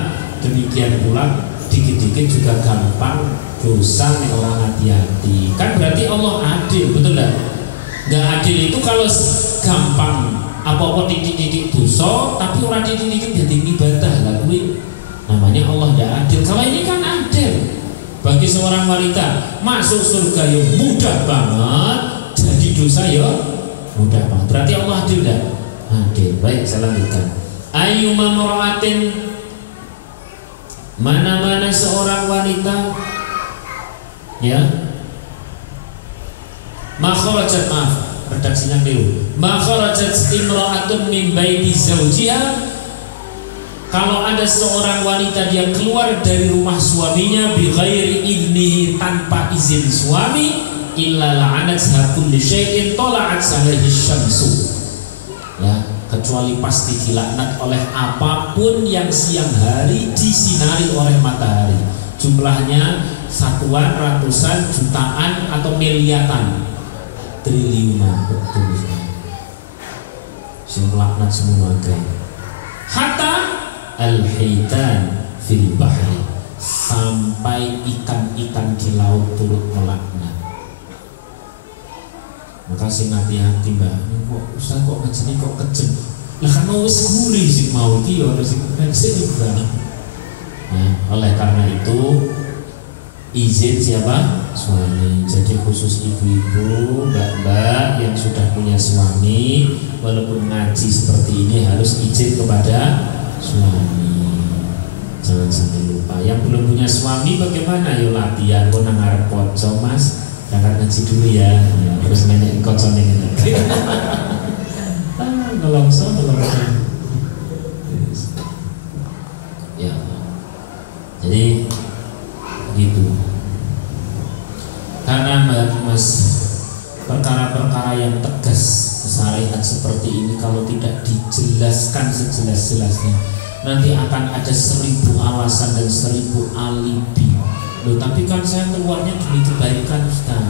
demikian pula dikit-dikit juga gampang dosa nih orang hati-hati. Kan berarti Allah adil, betul enggak? Nggak adil itu kalau gampang apa-apa titik-titik dosa, tapi orang titik-titik jadi ibadah lah, gue namanya Allah tidak adil. Kalau ini kan adil. Bagi seorang wanita masuk surga yang mudah banget, jadi dosa ya mudah banget. Berarti Allah adil tidak? Adil. Baik, saya lanjutkan. Ayyuma mar'atin, mana-mana seorang wanita ya makharajat, maaf redaksinya keliru, makharajat imra'atun min baiti zawjiha, kalau ada seorang wanita dia keluar dari rumah suaminya bi ghairi idnihi, tanpa izin suami, illa la'anatha kulli syai'in tala'at alaihi syamsu, ya, kecuali pasti dilaknat oleh apapun yang siang hari disinari oleh matahari, jumlahnya satuan, ratusan, jutaan atau miliaran, triliunan, betul sekali. Sing laknat semua guys. Hatta al-hitan fil bahri, sampai ikan-ikan di laut turut melaknat. Maka sing hati-hati Mbak, kok Ustaz kok ngajeni kok kejem. Lah kan mau wis gurih sing mau iki ya sing juga. Nah, oleh karena itu izin siapa? Suami. Jadi khusus ibu-ibu, mbak-mbak yang sudah punya suami, walaupun ngaji seperti ini harus izin kepada suami. Jangan sampai lupa. Yang belum punya suami bagaimana? Yuk latihan, kok nang arep pocong Mas, jangan ngaji dulu ya. Terus nenek kocone ngene. Nolongso. Ya. Jadi gitu. Karena Mas, perkara-perkara yang tegas syariat seperti ini kalau tidak dijelaskan sejelas-jelasnya, nanti akan ada 1000 alasan dan 1000 alibi. Loh, tapi kan saya keluarnya demi kebaikan Ustaz.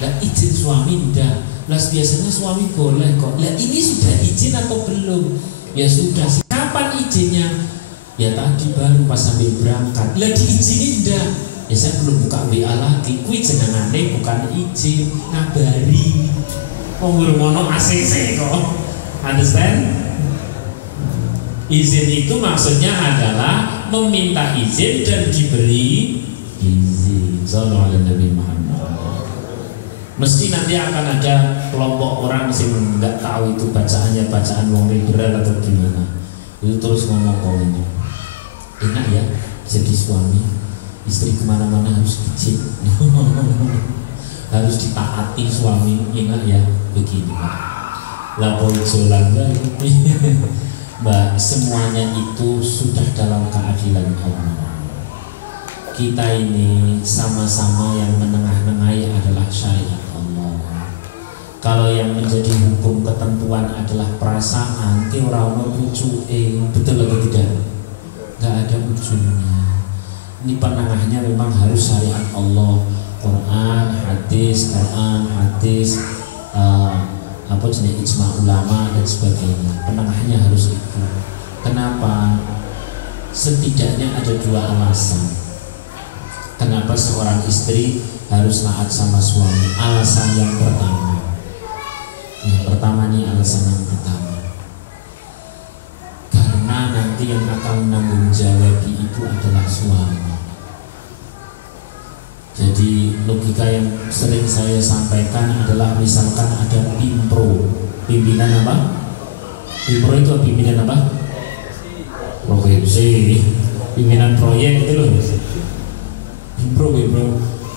Lah izin suami enggak. Lah biasanya suami boleh kok. Lah ini sudah izin atau belum? Ya sudah. Kapan izinnya? Ya tadi baru pas sambil berangkat. Lah diizinin enggak? Ya saya belum buka WA lagi. Kuwi jenengane bukan izin, ngabari. Wong ngono ACC kok. Understand? Izin itu maksudnya adalah meminta izin dan diberi izin. Sallallahu alaihi Nabi Muhammad. Mesti nanti akan ada kelompok orang yang nggak tahu itu bacaannya bacaan wong liberal atau gimana. Itu terus ngomong ini. Enak ya jadi suami, istri kemana-mana harus izin. Harus ditaati suami, enak ya begini Pak. Lapor jalan Mbak, semuanya itu sudah dalam keadilan Allah. Kita ini sama-sama yang menengah-nengahi adalah syariat Allah. Kalau yang menjadi hukum ketentuan adalah perasaan, ki ora ono pucuke, betul atau tidak? Enggak ada ujungnya. Ini penengahnya memang harus syariat Allah, Quran, hadis, apa jenis ijma ulama dan sebagainya. Penengahnya harus itu. Kenapa? Setidaknya ada 2 alasan. Kenapa seorang istri harus taat sama suami? Alasan yang pertama. Yang pertama nih, alasan yang pertama. Karena nanti yang akan menanggung jawab itu adalah suami. Jadi logika yang sering saya sampaikan adalah misalkan ada pimpro, pimpinan apa? Pimpro itu pimpinan apa? provinsi, pimpinan proyek itu loh, bro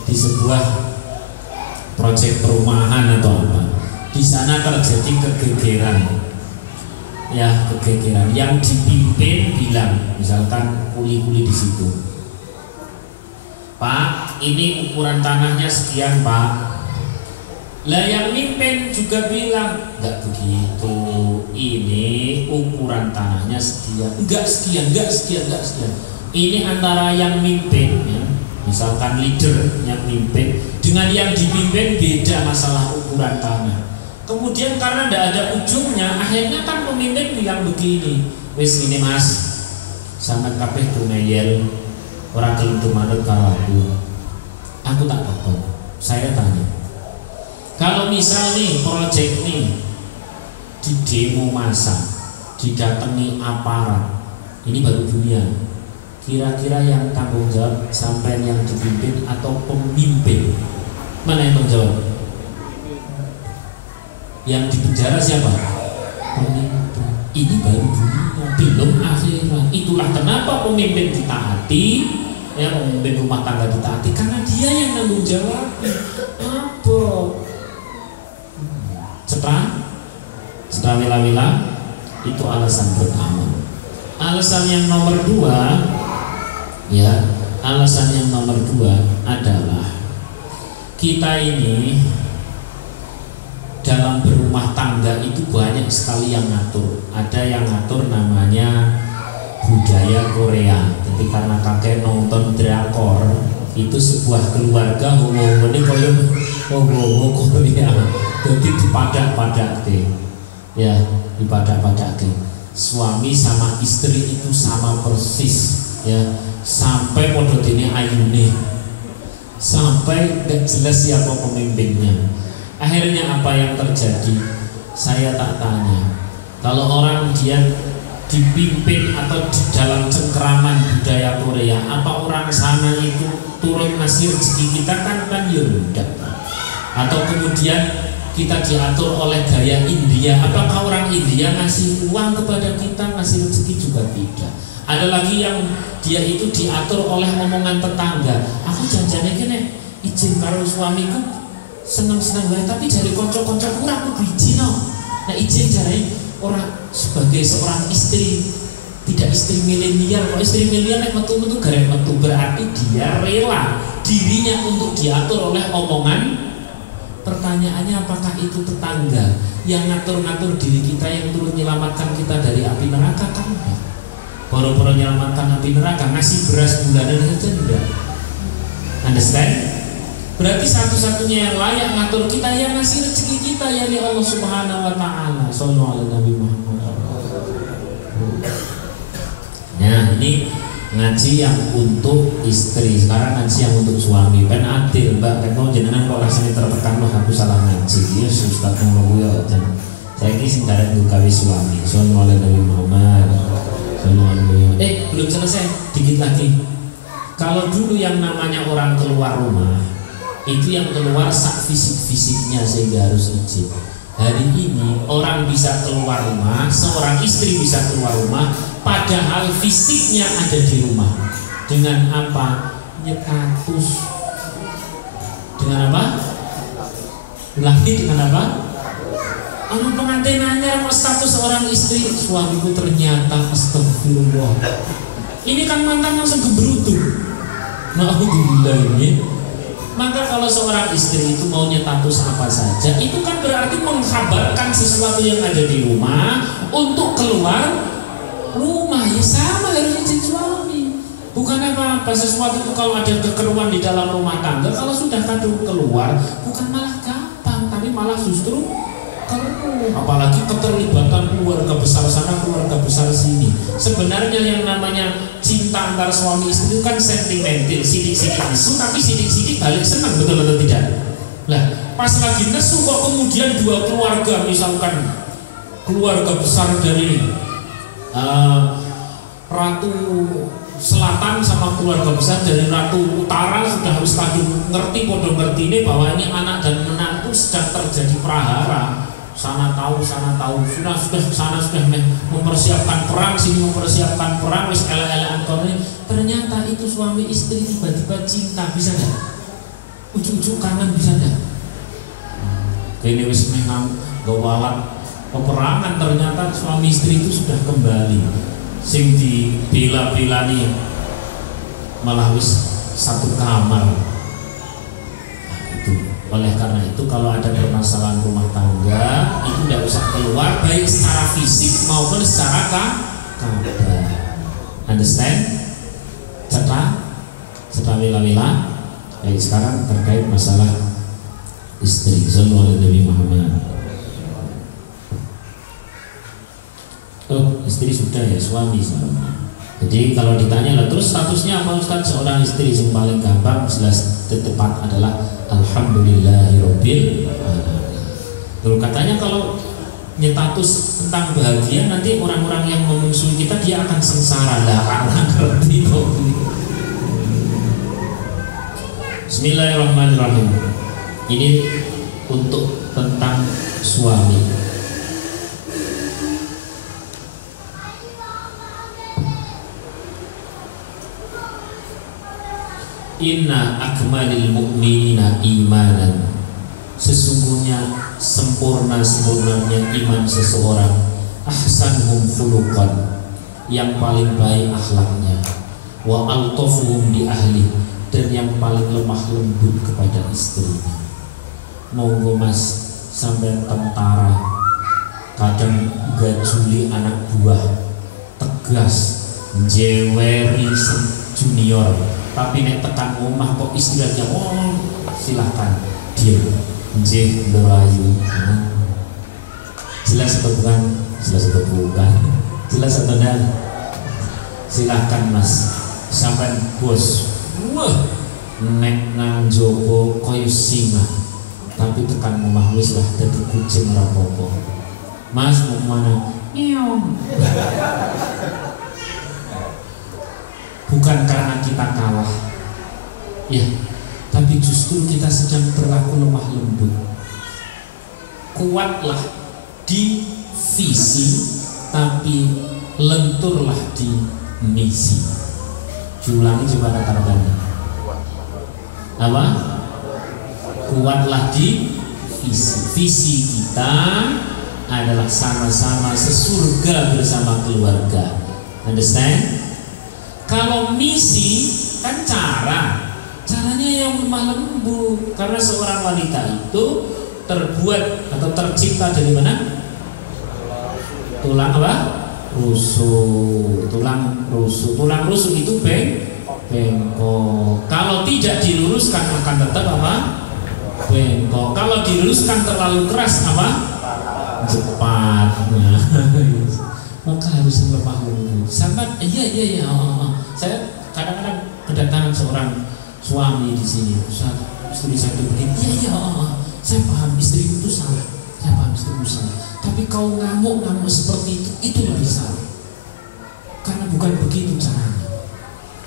di sebuah proyek perumahan atau apa, di sana terjadi kegegeran, ya kegegeran. Yang dipimpin bilang, misalkan kuli-kuli di situ, Pak, ini ukuran tanahnya sekian Pak. Lah yang mimpin juga bilang, enggak begitu, ini ukuran tanahnya sekian, enggak sekian. Ini antara yang mimpin, ya, misalkan leader yang mimpin dengan yang dipimpin beda masalah ukuran tanah. Kemudian karena tidak ada ujungnya, akhirnya kan pemimpin bilang begini, wis ini mas, sampean kabeh tunayel, ora gelem manut karo aku tak takon, saya tanya. Kalau misal nih proyek nih di demo massa, didatangi aparat, ini baru dunia. Kira-kira yang tanggung jawab sampai yang dipimpin atau pemimpin? Mana yang tanggung jawab? Yang di penjara siapa? Pemimpin. Ini baru dunia, belum akhirat. Itulah kenapa pemimpin ditaati, ya pemimpin rumah tangga ditaati, karena dia yang tanggung jawab. Apa? Setelah wila-wila itu alasan pertama. Alasan yang nomor dua, ya, alasan yang nomor dua adalah kita ini dalam berumah tangga itu banyak sekali yang ngatur. Ada yang ngatur namanya budaya Korea. Jadi karena kakek nonton drakor, itu sebuah keluarga ngomong-ngomong koyo Korea. Jadi dipadak-padak deh, ya dipadak-padak deh. Suami sama istri itu sama persis, ya sampai podo dene ayune, sampai gak jelas siapa pemimpinnya. Akhirnya apa yang terjadi? Saya tak tanya. Kalau orang dia dipimpin atau di dalam cengkraman budaya Korea, apa orang sana itu turun ngasih rezeki kita kan ya enggak. Atau kemudian kita diatur oleh gaya India, apakah orang India ngasih uang kepada kita, ngasih rezeki? Juga tidak. Ada lagi yang dia itu diatur oleh omongan tetangga. Aku janjane kene izin karo suamiku seneng-seneng wae, tapi dari konco-konco kurang aku izin no. Nah izin jare orang sebagai seorang istri, tidak istri milenial. Kalau istri milenial nek metu-metu garek metu, berarti dia rela dirinya untuk diatur oleh omongan. Pertanyaannya, apakah itu tetangga yang ngatur-ngatur diri kita, yang turut menyelamatkan kita dari api neraka? Kan enggak. Boro-boro menyelamatkan api neraka, ngasih beras bulanan saja enggak. Understand? Berarti satu-satunya yang layak ngatur kita, yang ngasih rezeki kita, yakni Allah Subhanahu wa Ta'ala. Sallallahu alaihi Nabi Muhammad. Nah, ini ngaji yang untuk istri, sekarang ngaji yang untuk suami. Ben adil, Mbak. Kalau jenengan kok rasanya tertekan, loh aku salah ngaji. Ya Ustaz ngomong ya. Saya ini sing garek gawe suami. Sallallahu alaihi Nabi Muhammad. Belum selesai, dikit lagi. Kalau dulu yang namanya orang keluar rumah, itu yang keluar sak fisik-fisiknya sehingga harus izin. Hari ini orang bisa keluar rumah, seorang istri bisa keluar rumah, padahal fisiknya ada di rumah. Dengan apa? Nyetatus. Dengan apa? Lagi dengan apa? Orang pengantin nanya status seorang istri, suamiku ternyata astagfirullah. Ini kan mantan langsung geberutu. Na'udzubillah ini. Maka kalau seorang istri itu maunya status apa saja, itu kan berarti mengkabarkan sesuatu yang ada di rumah untuk keluar rumah. Ya sama harusnya jadi suami. Bukan apa-apa, sesuatu itu kalau ada kekeruan di dalam rumah tangga, kalau sudah kadung keluar, bukan malah gampang, tapi malah justru apalagi keterlibatan keluarga besar sana, keluarga besar sini. Sebenarnya yang namanya cinta antar suami istri itu kan sentimental, sidik-sidik nesu, tapi sidik-sidik balik senang, betul atau tidak? Nah, pas lagi nesu kok kemudian dua keluarga, misalkan keluarga besar dari Ratu Selatan sama keluarga besar dari Ratu Utara sudah harus kadung ngerti, podo ngerti ini bahwa ini anak dan menantu sedang terjadi prahara. sana tahu, sudah sana sudah mempersiapkan perang, sini mempersiapkan perang, wis elek-elekan kono. Ternyata itu suami istri tiba-tiba cinta, bisa enggak? Ujung-ujung kangen, bisa enggak? Kene wis memang gawalan peperangan, ternyata suami istri itu sudah kembali. Sing dibela-belani malah wis satu kamar. Oleh karena itu kalau ada permasalahan rumah tangga itu tidak usah keluar, baik secara fisik maupun secara kabar. Understand? Setelah wila-wila. Baik, sekarang terkait masalah istri. Sallallahu alaihi Muhammad. Oh, istri sudah ya, suami sama. Jadi kalau ditanya lah terus statusnya apa Ustaz? Seorang istri yang paling gampang jelas tepat adalah alhamdulillahirabbil alamin. Lalu katanya kalau status tentang bahagia nanti orang-orang yang memusuhi kita dia akan sengsara lah karena ngerti itu. Bismillahirrahmanirrahim. Ini untuk tentang suami. Inna akmalil mu'minina imanan. Sesungguhnya sempurnanya iman seseorang, ahsanhum khuluqan, yang paling baik akhlaknya, wa altafuhum di ahli, dan yang paling lemah lembut kepada istrinya. Monggo mas, sampai tentara kadang gajuli anak buah, tegas, jeweri junior, tapi nek tekan omah kok istilahnya silahkan dia nggih berayu. Jelas atau bukan? Jelas atau bukan? Jelas atau tidak? Silahkan mas, sampai bos wah nek nang jowo koyo singa, tapi tekan omah wis lah dadi kucing rapopo. Mas mau kemana? Miau. Bukan karena kita kalah, ya, tapi justru kita sedang berlaku lemah lembut. Kuatlah di visi, tapi lenturlah di misi. Diulangi coba kata-katanya. Apa? Kuatlah di visi. Visi kita adalah sama-sama sesurga bersama keluarga. Understand? Kalau misi kan caranya yang lemah lembut, karena seorang wanita itu terbuat atau tercipta dari mana? Tulang apa? Rusuk. Tulang rusuk itu bengkok. Kalau tidak diluruskan akan tetap apa? Bengkok. Kalau diluruskan terlalu keras apa? Cepat. Maka harus lemah lembut. Sahabat, iya. Saya kadang-kadang kedatangan seorang suami di sini. Istri saya itu begini. Iya. Saya paham istriku itu salah. Tapi kau ngamuk seperti itu lebih salah. Karena bukan begitu caranya.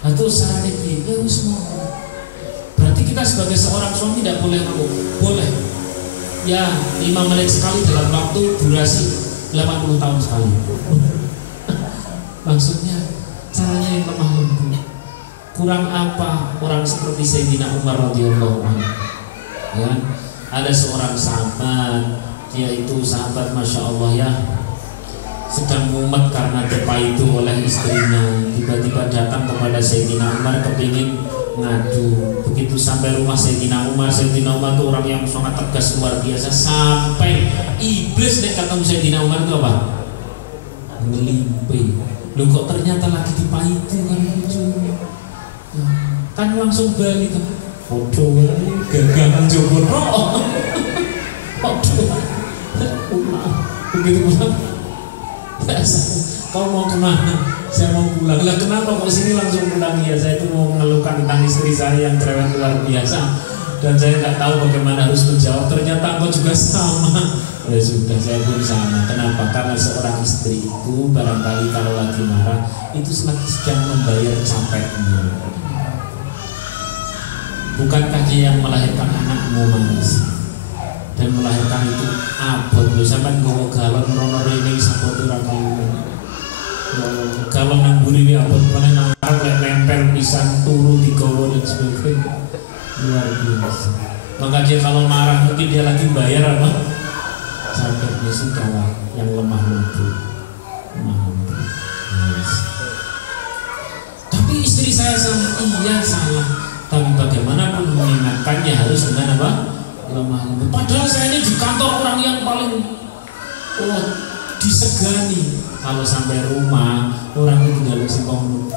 Atau caranya dia semua. Berarti kita sebagai seorang suami tidak boleh ngamuk. Boleh. Ya 5 menit sekali dalam waktu durasi 80 tahun sekali. Maksudnya caranya yang lemah lembut. Kurang apa orang seperti Sayyidina Umar radhiyallahu anhu? Ya, ada seorang sahabat, dia itu sahabat masya Allah ya, sedang mumet karena dipaitu oleh istrinya. Tiba-tiba datang kepada Sayyidina Umar kepingin ngadu. Begitu sampai rumah Sayyidina Umar itu orang yang sangat tegas luar biasa. Sampai iblis nek ketemu Sayyidina Umar itu apa? Ngelimpi. Loh kok ternyata lagi dipaitu kan lucu. Kan langsung balik kan. Foto gagangan Joko. Begitu pulang. Kau mau kemana? Saya mau pulang. Lah kenapa kok sini langsung pulang? Ya saya itu mau mengeluhkan tentang istri saya yang cerewet luar biasa, dan saya nggak tahu bagaimana harus menjawab. Ternyata engkau juga sama. Ya sudah, saya pun sama. Kenapa? Karena seorang istri itu barangkali kalau lagi marah itu sedang membayar capeknya. Bukankah dia yang melahirkan anakmu manis dan melahirkan itu abot sampean nggawa galon rono rene sampun ora kuwi. Galon nang mburi wi abot meneh nang arep nempel pisan turu digawa dan sebagainya. Luar biasa. Maka dia kalau marah mungkin dia lagi bayar apa? Sadarnya sudah yang lemah lembut. Yes. Tapi istri saya salah, iya salah. Tapi bagaimanapun mengingatkannya harus dengan apa? Lemah lembut. Padahal saya ini di kantor orang yang paling disegani. Kalau sampai rumah orang itu tinggal singkong.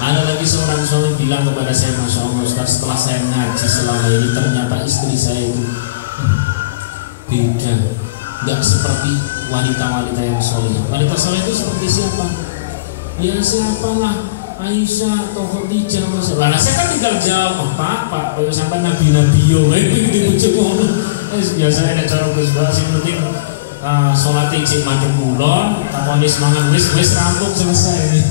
Ada lagi seorang suami bilang kepada saya, Masya Allah Ustaz, setelah saya ngaji selama ini ternyata istri saya itu beda, nggak seperti wanita-wanita yang soleh. Wanita soleh itu seperti siapa? Ya siapalah, Aisyah atau Khadijah. Nah saya kan tinggal jawab apa kalau sampai nabi-nabi yo, begitu cukup. Biasa ada cara bahas yang penting sholat ijib macam mulon, takoni semangat wis rampung selesai ini.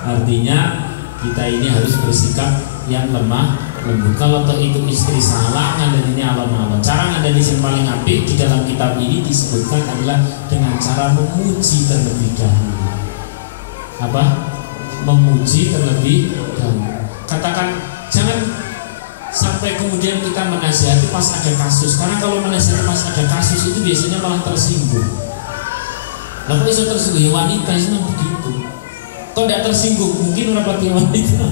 Artinya kita ini harus bersikap yang lemah lembut. Kalau itu istri salah, ngandani alon-alon. Cara ngandani yang paling apik di dalam kitab ini disebutkan adalah dengan cara memuji terlebih dahulu. Apa? Memuji terlebih dahulu. Katakan jangan sampai kemudian kita menasihati pas ada kasus. Karena kalau menasihati pas ada kasus itu biasanya malah tersinggung. Lalu bisa tersinggung ya wanita itu begitu. Kok tidak tersinggung? Mungkin rapati wanita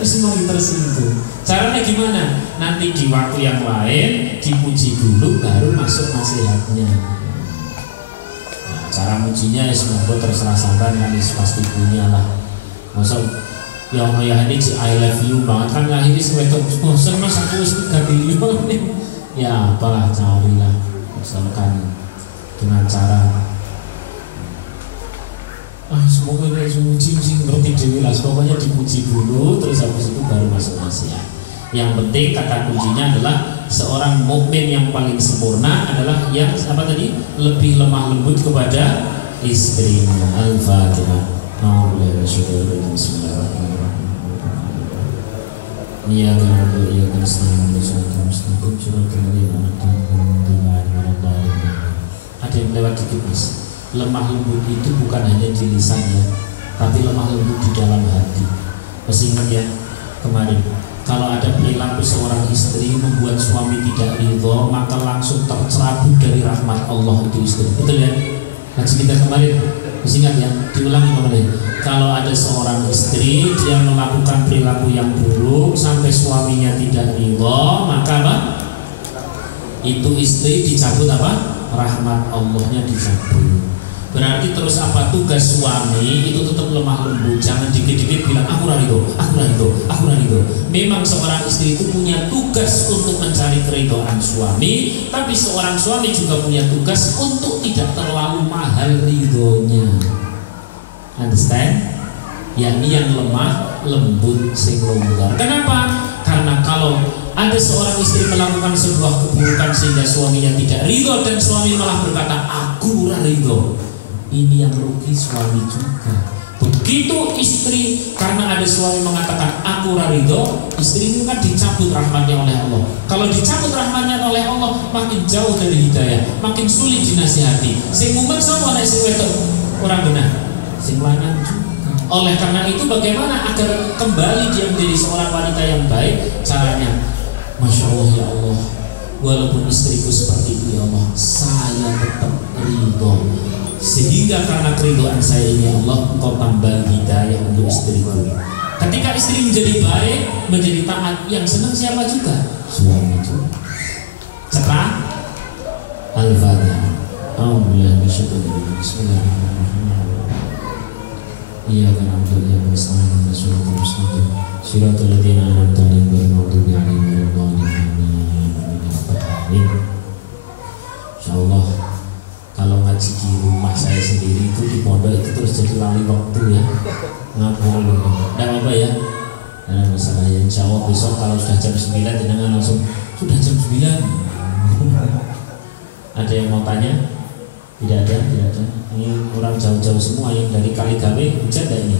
terus mau tersinggung. Caranya gimana? Nanti di waktu yang lain dipuji dulu baru masuk nasihatnya. Nah, cara mujinya ya semoga terserah sampai nanti pasti punya lah. Masa ya Allah ya ini I love you banget kan akhirnya sewetok bosan mas aku harus ganti nih. Ya apalah carilah misalkan dengan cara semoga dia muji ngerti dewi lah. Pokoknya dipuji dulu terus habis itu baru masuk nasihat. Yang penting kata kuncinya adalah seorang mukmin yang paling sempurna adalah yang apa tadi? Lebih lemah lembut kepada istrinya. Al-Fatihah. Ada yang lewat dikit mas. Lemah lembut itu bukan hanya di lisan ya, tapi lemah lembut di dalam hati. Masih ingat ya kemarin, kalau ada perilaku seorang istri membuat suami tidak ridho, maka langsung tercerabut dari rahmat Allah itu istri. Betul ya? Ngaji kita kemarin, masih ingat ya? Diulangi kemarin. Kalau ada seorang istri dia melakukan perilaku yang buruk sampai suaminya tidak ridho, maka apa? Itu istri dicabut apa? Rahmat Allahnya dicabut. Berarti terus apa tugas suami itu tetap lemah lembut. Jangan dikit-dikit bilang aku rarido. Memang seorang istri itu punya tugas untuk mencari keridhaan suami, tapi seorang suami juga punya tugas untuk tidak terlalu mahal ridhonya. Understand? Yakni yang lemah lembut sing longgar. Kenapa? Karena kalau ada seorang istri melakukan sebuah keburukan sehingga suaminya tidak ridho dan suami malah berkata aku ridho, ini yang rugi suami juga. Begitu istri, karena ada suami mengatakan aku ridho, istri itu kan dicabut rahmatnya oleh Allah. Kalau dicabut rahmatnya oleh Allah, makin jauh dari hidayah, makin sulit dinasihati. Sing mumet sama nek sing wedok orang benar, sing lanang juga. Oleh karena itu bagaimana agar kembali dia menjadi seorang wanita yang baik? Caranya, Masya Allah ya Allah, walaupun istriku seperti itu ya Allah, saya tetap ridho. Sehingga karena keridhaan saya ini Allah, Engkau tambah hidayah untuk istriku. Ketika istri menjadi baik, menjadi taat, yang senang siapa juga? Suami juga. Cepat. Al-Fatihah. Alhamdulillah. Bismillahirrahmanirrahim. Iya kan Alhamdulillah. Bismillahirrahmanirrahim. Siratal ladzina an'amta alaihim ghairil maghdubi alaihim waladdallin. Insyaallah kalau ngaji di rumah saya sendiri itu di pondok itu terus jadi lali waktu ya, ngapur loh, tidak apa-apa ya, karena masalah ya. Insya Allah besok kalau sudah jam 9 jangan langsung sudah jam 9. Ada yang mau tanya? Tidak ada. Ini orang jauh-jauh semua yang dari Kaligawe, hujan tidak ini?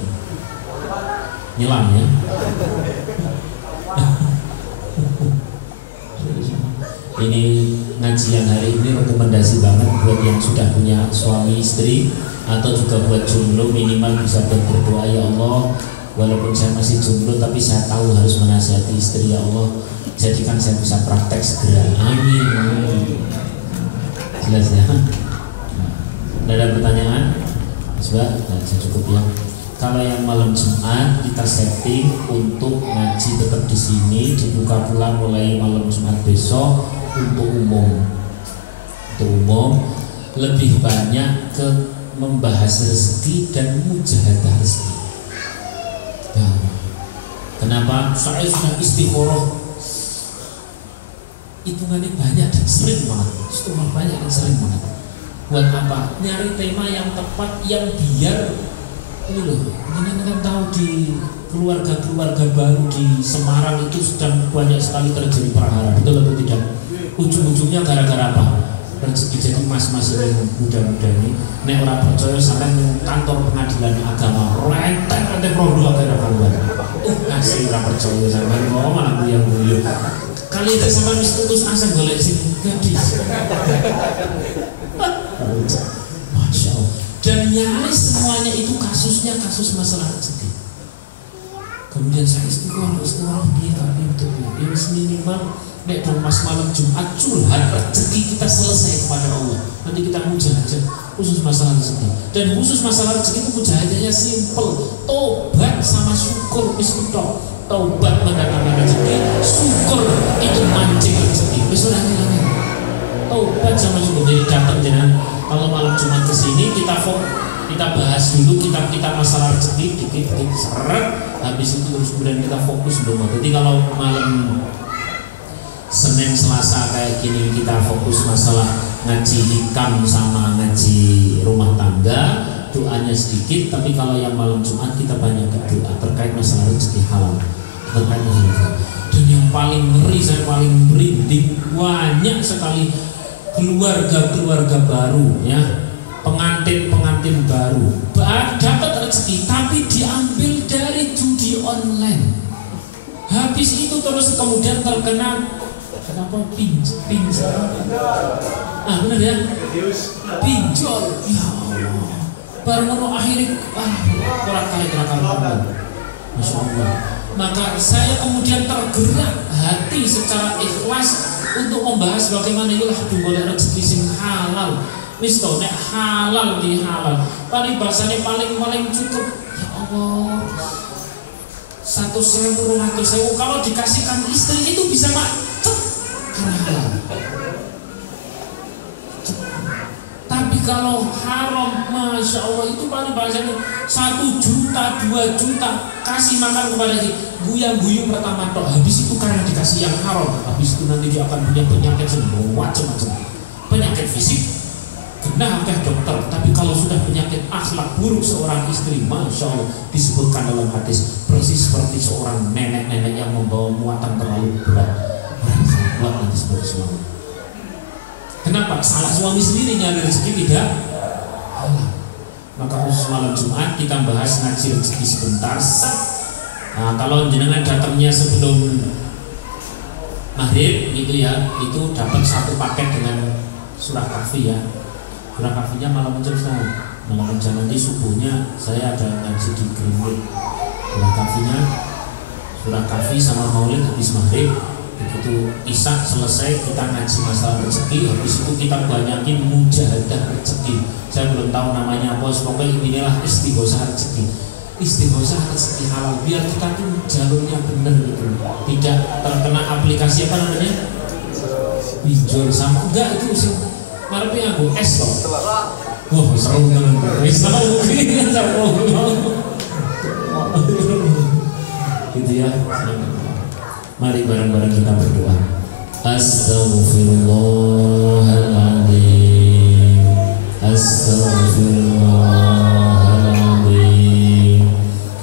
Nyelam ya. Ini ngajian hari ini rekomendasi banget buat yang sudah punya suami istri atau juga buat jomblo, minimal bisa berdoa, ya Allah, walaupun saya masih jomblo tapi saya tahu harus menasihati istri, ya Allah, jadikan saya bisa praktek segera, amin. Jelas ya? Ada pertanyaan? Coba, cukup ya. Kalau yang malam Jumat kita setting untuk ngaji tetap di sini, dibuka pula mulai malam Jumat besok untuk umum. Untuk umum lebih banyak ke membahas rezeki dan mujahadah rezeki. Nah, kenapa? Saya sudah istikharah. Hitungannya banyak dan sering banget. Istikharah banyak dan sering banget. Buat apa? Nyari tema yang tepat yang biar ini loh, ini kan tahu di keluarga-keluarga baru di Semarang itu sedang banyak sekali terjadi perhara, betul atau tidak? Ujung-ujungnya gara-gara apa? Rezeki. Jadi mas-mas ini muda-muda ini nek orang percaya sampai kantor pengadilan agama renteng produk agama ngasih orang percaya sampai malah guyu kali itu sampai wis putus asa golek sing gadis. Masya Allah. Dan nyaris semuanya itu kasusnya kasus masalah rezeki. Kemudian saya istiqomah dia tapi itu yang minimal nek dong pas malam Jumat curhat rezeki kita selesai kepada Allah. Nanti kita mujahadah khusus masalah rezeki. Dan khusus masalah rezeki itu mujahadahnya simple, tobat sama syukur wis tok. Taubat mendatangkan rezeki, syukur itu mancing rezeki. Wis ora ngene. Taubat sama syukur. Jadi datang dengan kalau malam Jumat ke sini kita bahas dulu kita masalah rezeki dikit seret, habis itu terus kemudian kita fokus dulu. Jadi kalau malam Senin Selasa kayak gini kita fokus masalah ngaji hikam sama ngaji rumah tangga, doanya sedikit. Tapi kalau yang malam Jumat kita banyak doa terkait masalah rezeki halal, terkait masalah. Dan yang paling ngeri, saya paling merinding, banyak sekali keluarga-keluarga baru ya, pengantin baru dapat rezeki tapi diambil dari judi online. Habis itu terus kemudian terkena kenapa pinjol. Benar ya, pinjol. Ya Allah, baru akhirnya kurang kali. Masya Allah. Maka saya kemudian tergerak hati secara ikhlas untuk membahas bagaimana itulah boleh rezeki sing halal. Wis to nek halal di halal. Paling bahasanya paling cukup. Ya Allah. 100.000 200.000 kalau dikasihkan istri itu bisa macet karena halal. Tapi kalau haram, masya Allah itu paling bahasanya 1 juta 2 juta kasih makan kepada dia, guyang-guyung pertama tok, habis itu karena dikasih yang haram, habis itu nanti dia akan punya penyakit semua macam-macam, penyakit fisik kena ke dokter. Tapi kalau sudah penyakit akhlak buruk seorang istri, masya Allah disebutkan dalam hadis persis seperti seorang nenek-nenek yang membawa muatan terlalu berat nanti sebagai suami. Kenapa? Salah suami sendiri nyari rezeki tidak halal. Maka khusus malam Jumat kita bahas ngaji rezeki sebentar. Nah, kalau jenengan datangnya sebelum maghrib gitu ya, itu dapat 1 paket dengan surah kahfi ya. Surah kahfinya malam jam nanti subuhnya saya ada ngaji di Greenwood. Surah kahfi sama maulid habis maghrib. Begitu isya selesai kita ngaji masalah rezeki, habis itu kita banyakin mujahadah rezeki. Saya belum tahu namanya apa, pokoknya inilah istighosah rezeki. Istighosah rezeki halal biar kita tuh jalurnya benar gitu. Tidak terkena aplikasi apa namanya? Pinjol sama enggak itu sih. Ngarepe aku es loh. Wah, seru banget. Wis sama gitu ya. Mari bareng-bareng kita berdoa. Astaghfirullahaladzim. Astaghfirullahaladzim.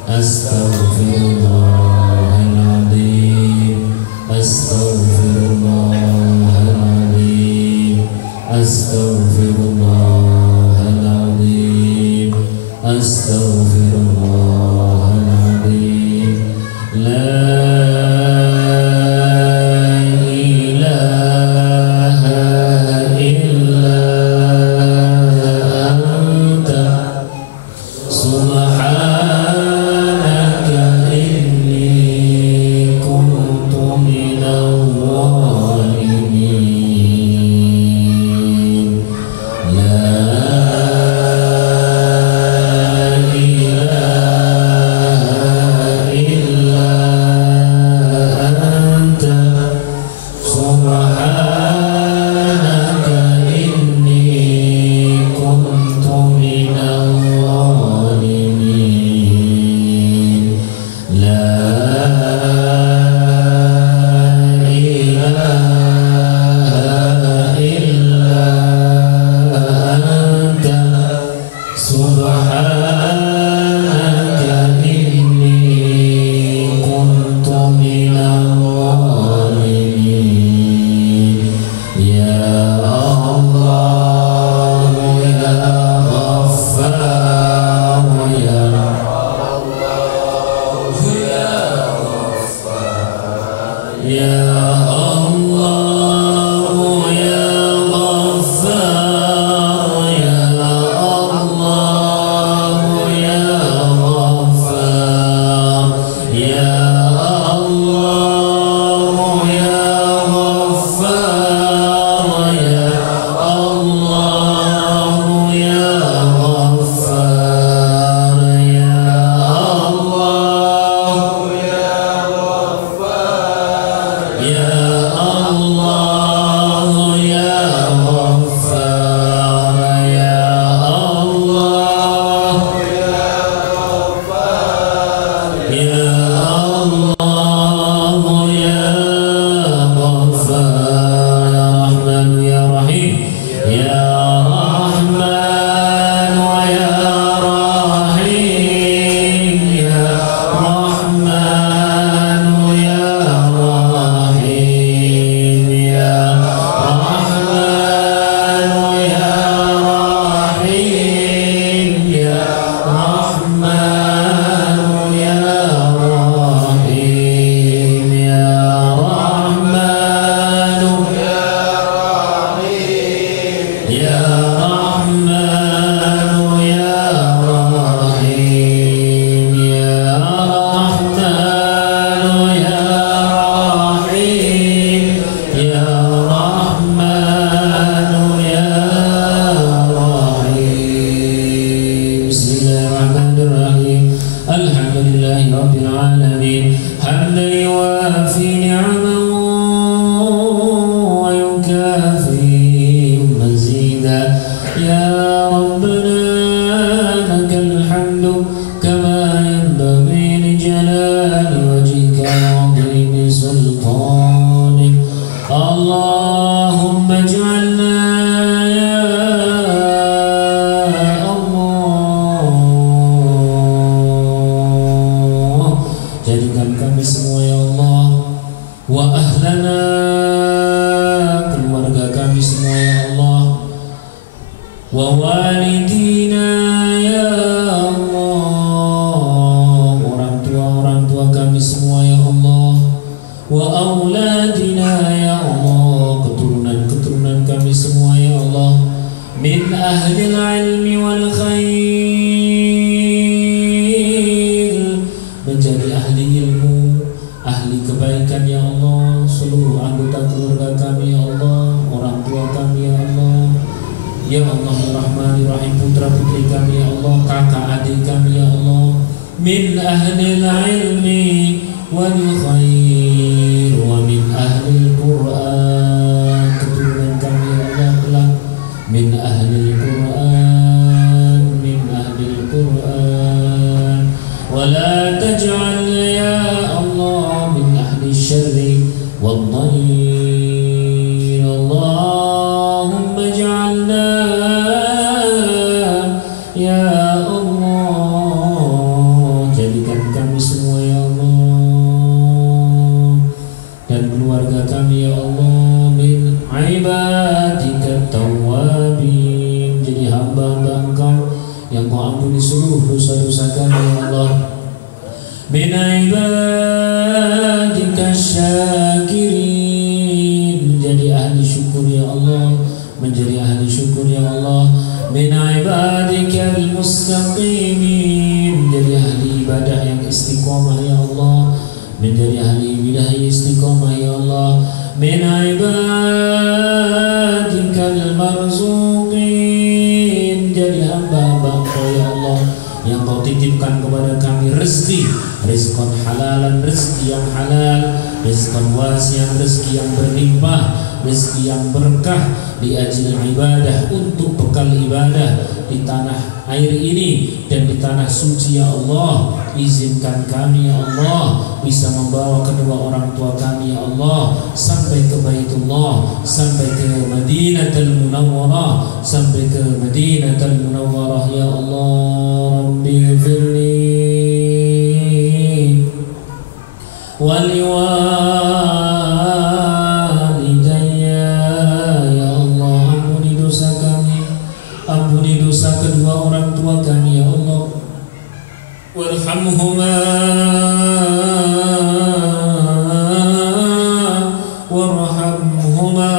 Astaghfirullahaladzim. Astaghfirullahaladzim. Astaghfirullahaladzim. Astaghfirullahaladzim. La Allahumma ij'alna ya Allah, jadikan kami semua ya Allah, wa ahlana, keluarga kami semua ya Allah, wa walidina ya Allah, orang tua kami semua ya Allah, wa auladina ya Allah, keturunan kami semua ya Allah, min ahlil ilmi wal khair, menjadi ahli ilmu, ahli kebaikan ya Allah, seluruh anggota keluarga kami ya Allah, orang tua kami ya Allah, ya Allah ya Rahman ya Rahim, putra putri kami ya Allah, kakak adik kami ya Allah, min ahlil ilmi wal khair wa min ahlil Quran, keturunan kami ya Allah kelak min ahlil Quran, min ahlil Quran, wa la taj'al ya Allah min ahli syarri wal dhair. Allahumma ij'alna ya Allah, jadikan kami semua ya Allah dan keluarga kami ya Allah min ibadika tawwabin, jadi hamba-hamba Engkau yang Kau ampuni seluruh dosa-dosa kami ya Allah, min ibadika syakirin, menjadi ahli syukur ya Allah, menjadi ahli syukur ya Allah, min ibadika al-mustaqimin, menjadi ahli ibadah yang istiqomah ya Allah, menjadi ahli ibadah yang istiqomah ya Allah, min ibadika al-marzuqin, jadi hamba-hamba Engkau ya Allah yang Kau titipkan kepada kami rezeki, rizqan halalan, rezeki yang halal, rizqan wasi'an, rezeki yang berlimpah, rezeki yang berkah, di ajil ibadah, untuk bekal ibadah di tanah air ini dan di tanah suci ya Allah. Izinkan kami ya Allah bisa membawa kedua orang tua kami ya Allah sampai ke Baitullah, sampai ke Madinatul Munawwarah, sampai ke Madinatul Munawwarah ya Allah. Rabbi firli wali walidayya ya Allah, ampuni dosa kami, ampuni dosa kedua orang tua kami ya Allah, warhamhuma warhamhuma,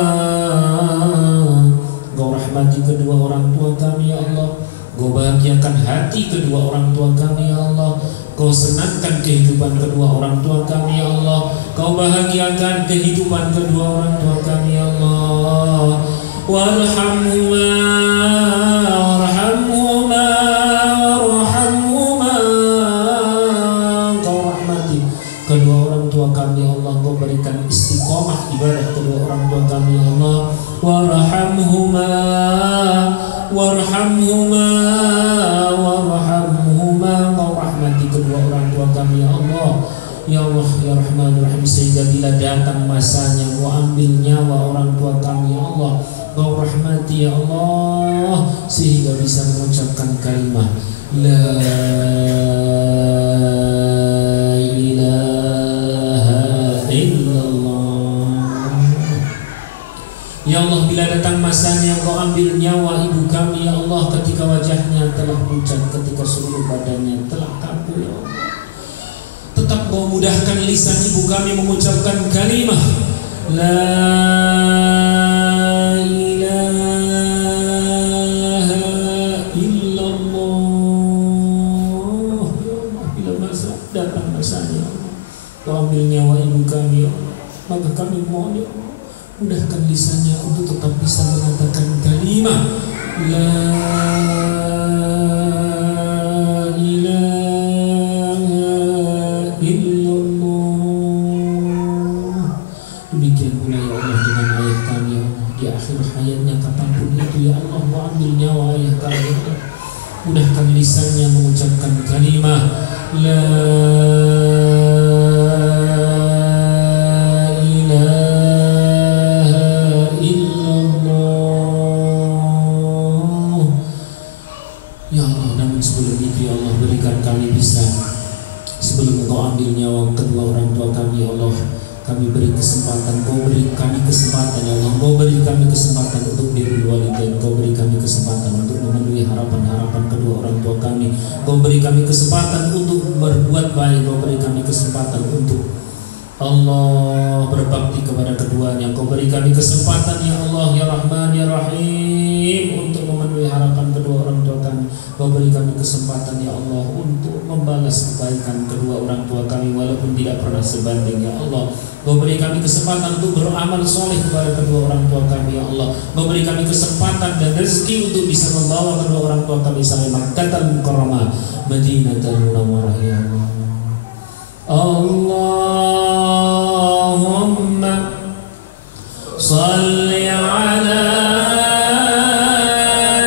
Kau rahmati kedua orang tua kami ya Allah, Kau bahagiakan hati kedua orang tua kami ya Allah, Kau senangkan kehidupan kedua orang tua kami ya Allah, Kau bahagiakan kehidupan kedua orang tua kami ya Allah. Warhamhuma warhamhuma warhamhuma, Kau rahmati kedua orang tua kami ya Allah, Kau berikan istiqomah ibadah kedua orang tua kami ya Allah. Warhamhuma warhamhuma warhamhuma, Kau rahmati kedua orang tua kami ya Allah. Ya Allah ya Rahman Rahim, sehingga bila datang masanya Kau ambil nyawa orang tua kami ya Allah, Kau rahmati ya Allah, sehingga bisa mengucapkan kalimat la ilaha illallah. Ya Allah, bila datang masanya Kau ambil nyawa ibu kami ya Allah, ketika wajahnya telah pucat, ketika seluruh badannya telah kaku ya Allah, tetap Kau mudahkan lisan ibu kami mengucapkan kalimat la ilaha illallah. Bila masa datang masanya Kau ambil nyawa ibu kami ya Allah, maka kami mohon ya Allah, mudahkan lisannya untuk tetap bisa mengatakan kalimat la ilaha illallah. Demikian pula ya Allah dengan ayah kami ya Allah, di akhir hayatnya kapanpun itu ya Allah, Kau ambil nyawa ayah kami ya Allah, mudahkan lisannya mengucapkan kalimat la ilaha kesempatan ya Allah, Engkau beri kami kesempatan untuk birrul walidain, Engkau beri kami kesempatan untuk memenuhi harapan-harapan kedua orang tua kami, Engkau beri kami kesempatan untuk berbuat baik, Engkau beri kami kesempatan untuk Allah berbakti kepada keduanya, Engkau beri kami kesempatan ya Allah ya Rahman ya Rahim untuk memenuhi harapan kedua orang tua kami, Engkau beri kami kesempatan ya Allah untuk membalas kebaikan kedua orang tua kami walaupun tidak pernah sebanding ya Allah. Engkau beri kami kesempatan untuk beramal soleh kepada kedua orang tua kami ya Allah. Engkau beri kami kesempatan dan rezeki untuk bisa membawa kedua orang tua kami sampai Makkahul Mukarramah, Madinatul Munawwarah ya Allah. Allahumma salli ala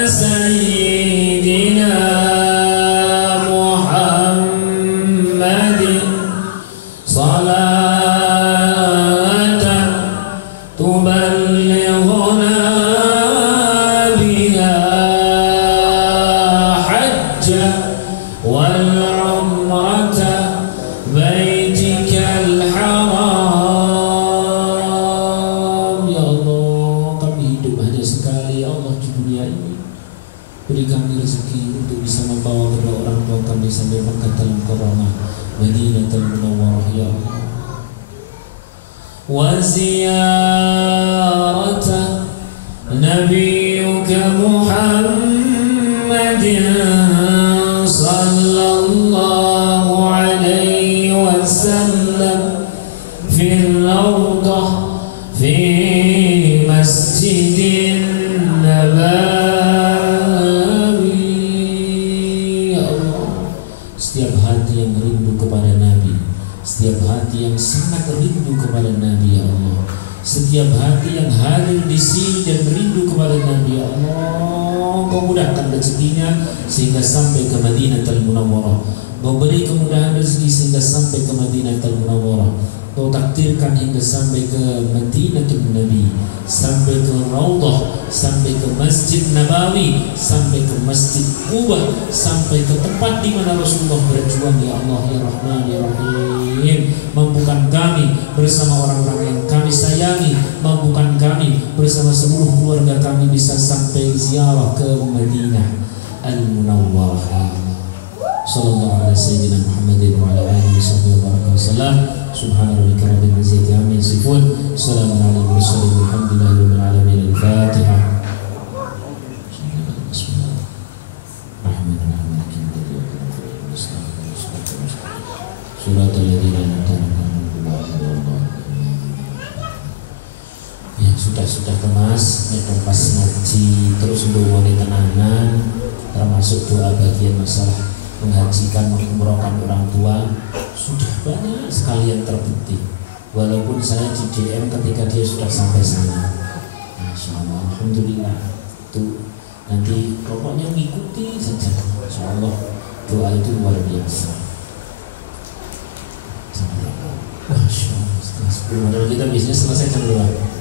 sayyidina Muhammadin salatan tuballighuna biha hajja wal umrata baitikal haram. Ya Allah, kami hidup hanya sekali ya Allah di dunia ini. Beri kami rezeki untuk bisa membawa kedua orang tua kami sampai Makkahul Mukarramah, Madinatul Munawwarah ya Allah. Wa ziyarata nabiyyuka Muhammadin sallallahu alaihi wasallam fil rawdah fi masjidin nabawi. Ya Allah, setiap hati yang rindu kepada Nabi, setiap hati yang sangat rindu kepada Nabi ya Allah, setiap hati yang hadir di sini dan rindu kepada Nabi ya Allah, Kau mudahkan rezekinya sehingga sampai ke Madinatul Munawwarah. Kau beri kemudahan rezeki sehingga sampai ke Madinatul Munawwarah. Kau takdirkan hingga sampai ke Madinatul Nabi, sampai ke Raudhah, sampai ke Masjid Nabawi, sampai ke Masjid Quba, sampai ke tempat di mana Rasulullah berjuang ya Allah ya Rahman ya Rahim. Mampukan kami bersama orang-orang yang kami sayangi, mampukan kami bersama seluruh keluarga kami bisa sampai ziarah ke Madinah Al-Munawwarah. Sallallahu alaihi sayyidina Muhammadin wa ala alihi wasallam. Subhana rabbika rabbil izzati amma yasifun. Salamun alal mursalin walhamdulillahi rabbil alamin. Al-Fatihah. Suratul ladzina an'amta ya sudah kemas nek pas ngaji terus nduwone tenanan, termasuk doa bagian masalah menghajikan mengumrohkan orang tua sudah banyak sekali yang terbukti. Walaupun saya di DM ketika dia sudah sampai sana, Masya Allah, alhamdulillah. Itu nanti pokoknya mengikuti saja, Insya Allah doa itu luar biasa. Masya Allah, kalau kita biasanya selesai jam berapa?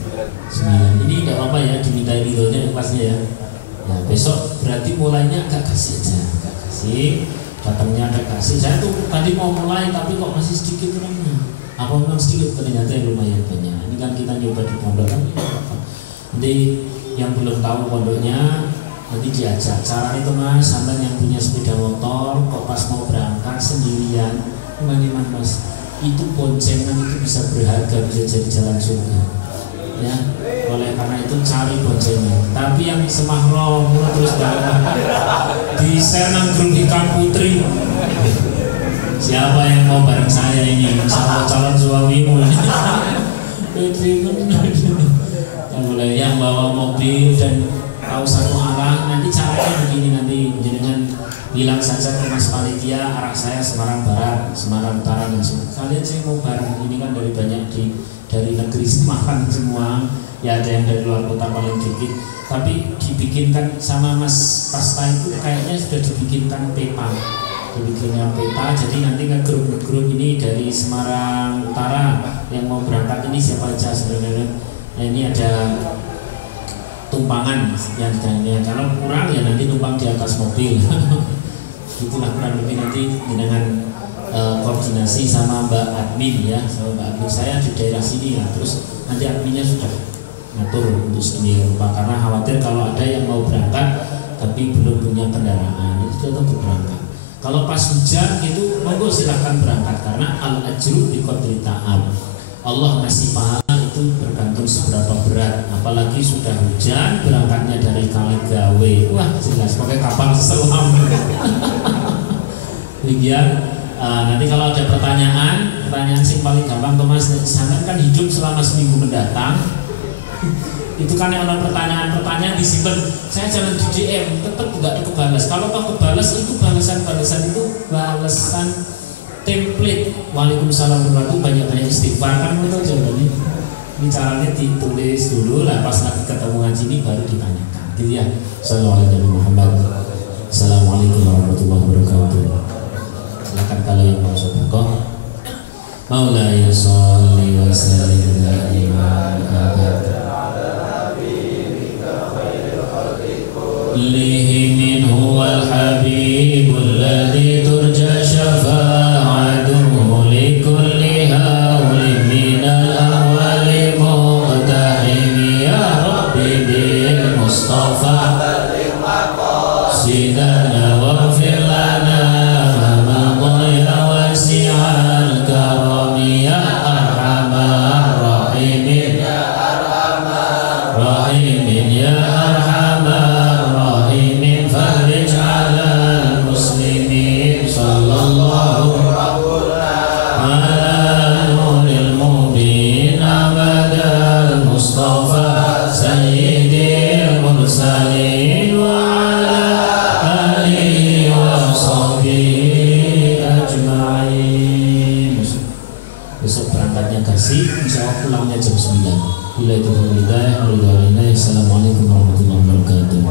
9. Ini tidak apa ya, diminta videonya kelasnya ya. Ya besok berarti mulainya agak kasih aja, agak kasih. Datangnya agak kasih. Saya tuh tadi mau mulai tapi kok masih sedikit orangnya. Apa memang sedikit? Ternyata yang lumayan banyak. Ini kan kita nyoba di pondok kan. Nanti yang belum tahu pondoknya nanti diajak. Cara itu mas, sampai yang punya sepeda motor kok pas mau berangkat sendirian, gimana mas? Itu boncengan itu bisa berharga, bisa jadi jalan surga. Ya, oleh karena itu cari boncengan. Tapi yang semahram terus di Senang grup Hitam Putri. Siapa yang mau bareng saya ini? Sama calon suamimu ini. Boleh yang bawa mobil dan tahu satu arah. Nanti caranya begini, nanti dengan bilang saja ke Mas Panitia arah saya Semarang Barat, Semarang Utara dan semua. Kalian saya mau bareng ini kan dari banyak dari negeri Semarang semua. Ya ada yang dari luar kota paling dikit. Tapi dibikinkan sama Mas Pasta itu kayaknya sudah dibikinkan peta. Dibikinkan peta. Jadi nanti ke grup ini dari Semarang Utara yang mau berangkat ini siapa aja sebenarnya. Nah, ini ada tumpangan yang ditanya. Kalau kurang ya nanti numpang di atas mobil. Itulah kurang lebih nanti dengan koordinasi sama Mbak Admin ya, sama Mbak Admin saya di daerah sini ya. Terus nanti adminnya sudah ngatur untuk sedemikian rupa, karena khawatir kalau ada yang mau berangkat tapi belum punya kendaraan itu tetap berangkat. Kalau pas hujan itu monggo silahkan berangkat, karena al ajru bi qadri ta'ab. Allah ngasih pahala itu bergantung seberapa berat. Apalagi sudah hujan berangkatnya dari Kaligawe, wah jelas pakai kapal selam. Demikian. Nanti kalau ada pertanyaan sing paling gampang tuh Mas, sampean kan hidup selama seminggu mendatang. Itu kan yang ada pertanyaan disimpan. Saya jangan di DM, tetap tidak kebalas. Kalau kau kebalas itu balasan itu balasan template. Waalaikumsalam warahmatullahi wabarakatuh, banyak istighfar kan itu jawabannya. Ini caranya ditulis dulu lah, pas nanti ketemu ngaji ini baru ditanyakan. Gitu ya. Assalamualaikum warahmatullahi wabarakatuh. Silakan kalau yang mau sedekah. Maulaya sholli wa sallim daiman abada lihi huwal habibul ladzi turja syafa'atuhu likulli haulin minal awwali muqtahim ya rabbi bil mustafa sidana waghfir lana ma madaya wasi'al karami ya arhamar rahimin ya arhamar rahimin ya arhamar farij ala muslimin sallallahu ala nuril mubin abadal mustafa sayyidil mursalin wa ala alihi wa sahbihi ajma'in. Besok berangkatnya kasih, insya Allah pulangnya jam 9. Bila itu berhidayah, Assalamualaikum warahmatullahi wabarakatuh.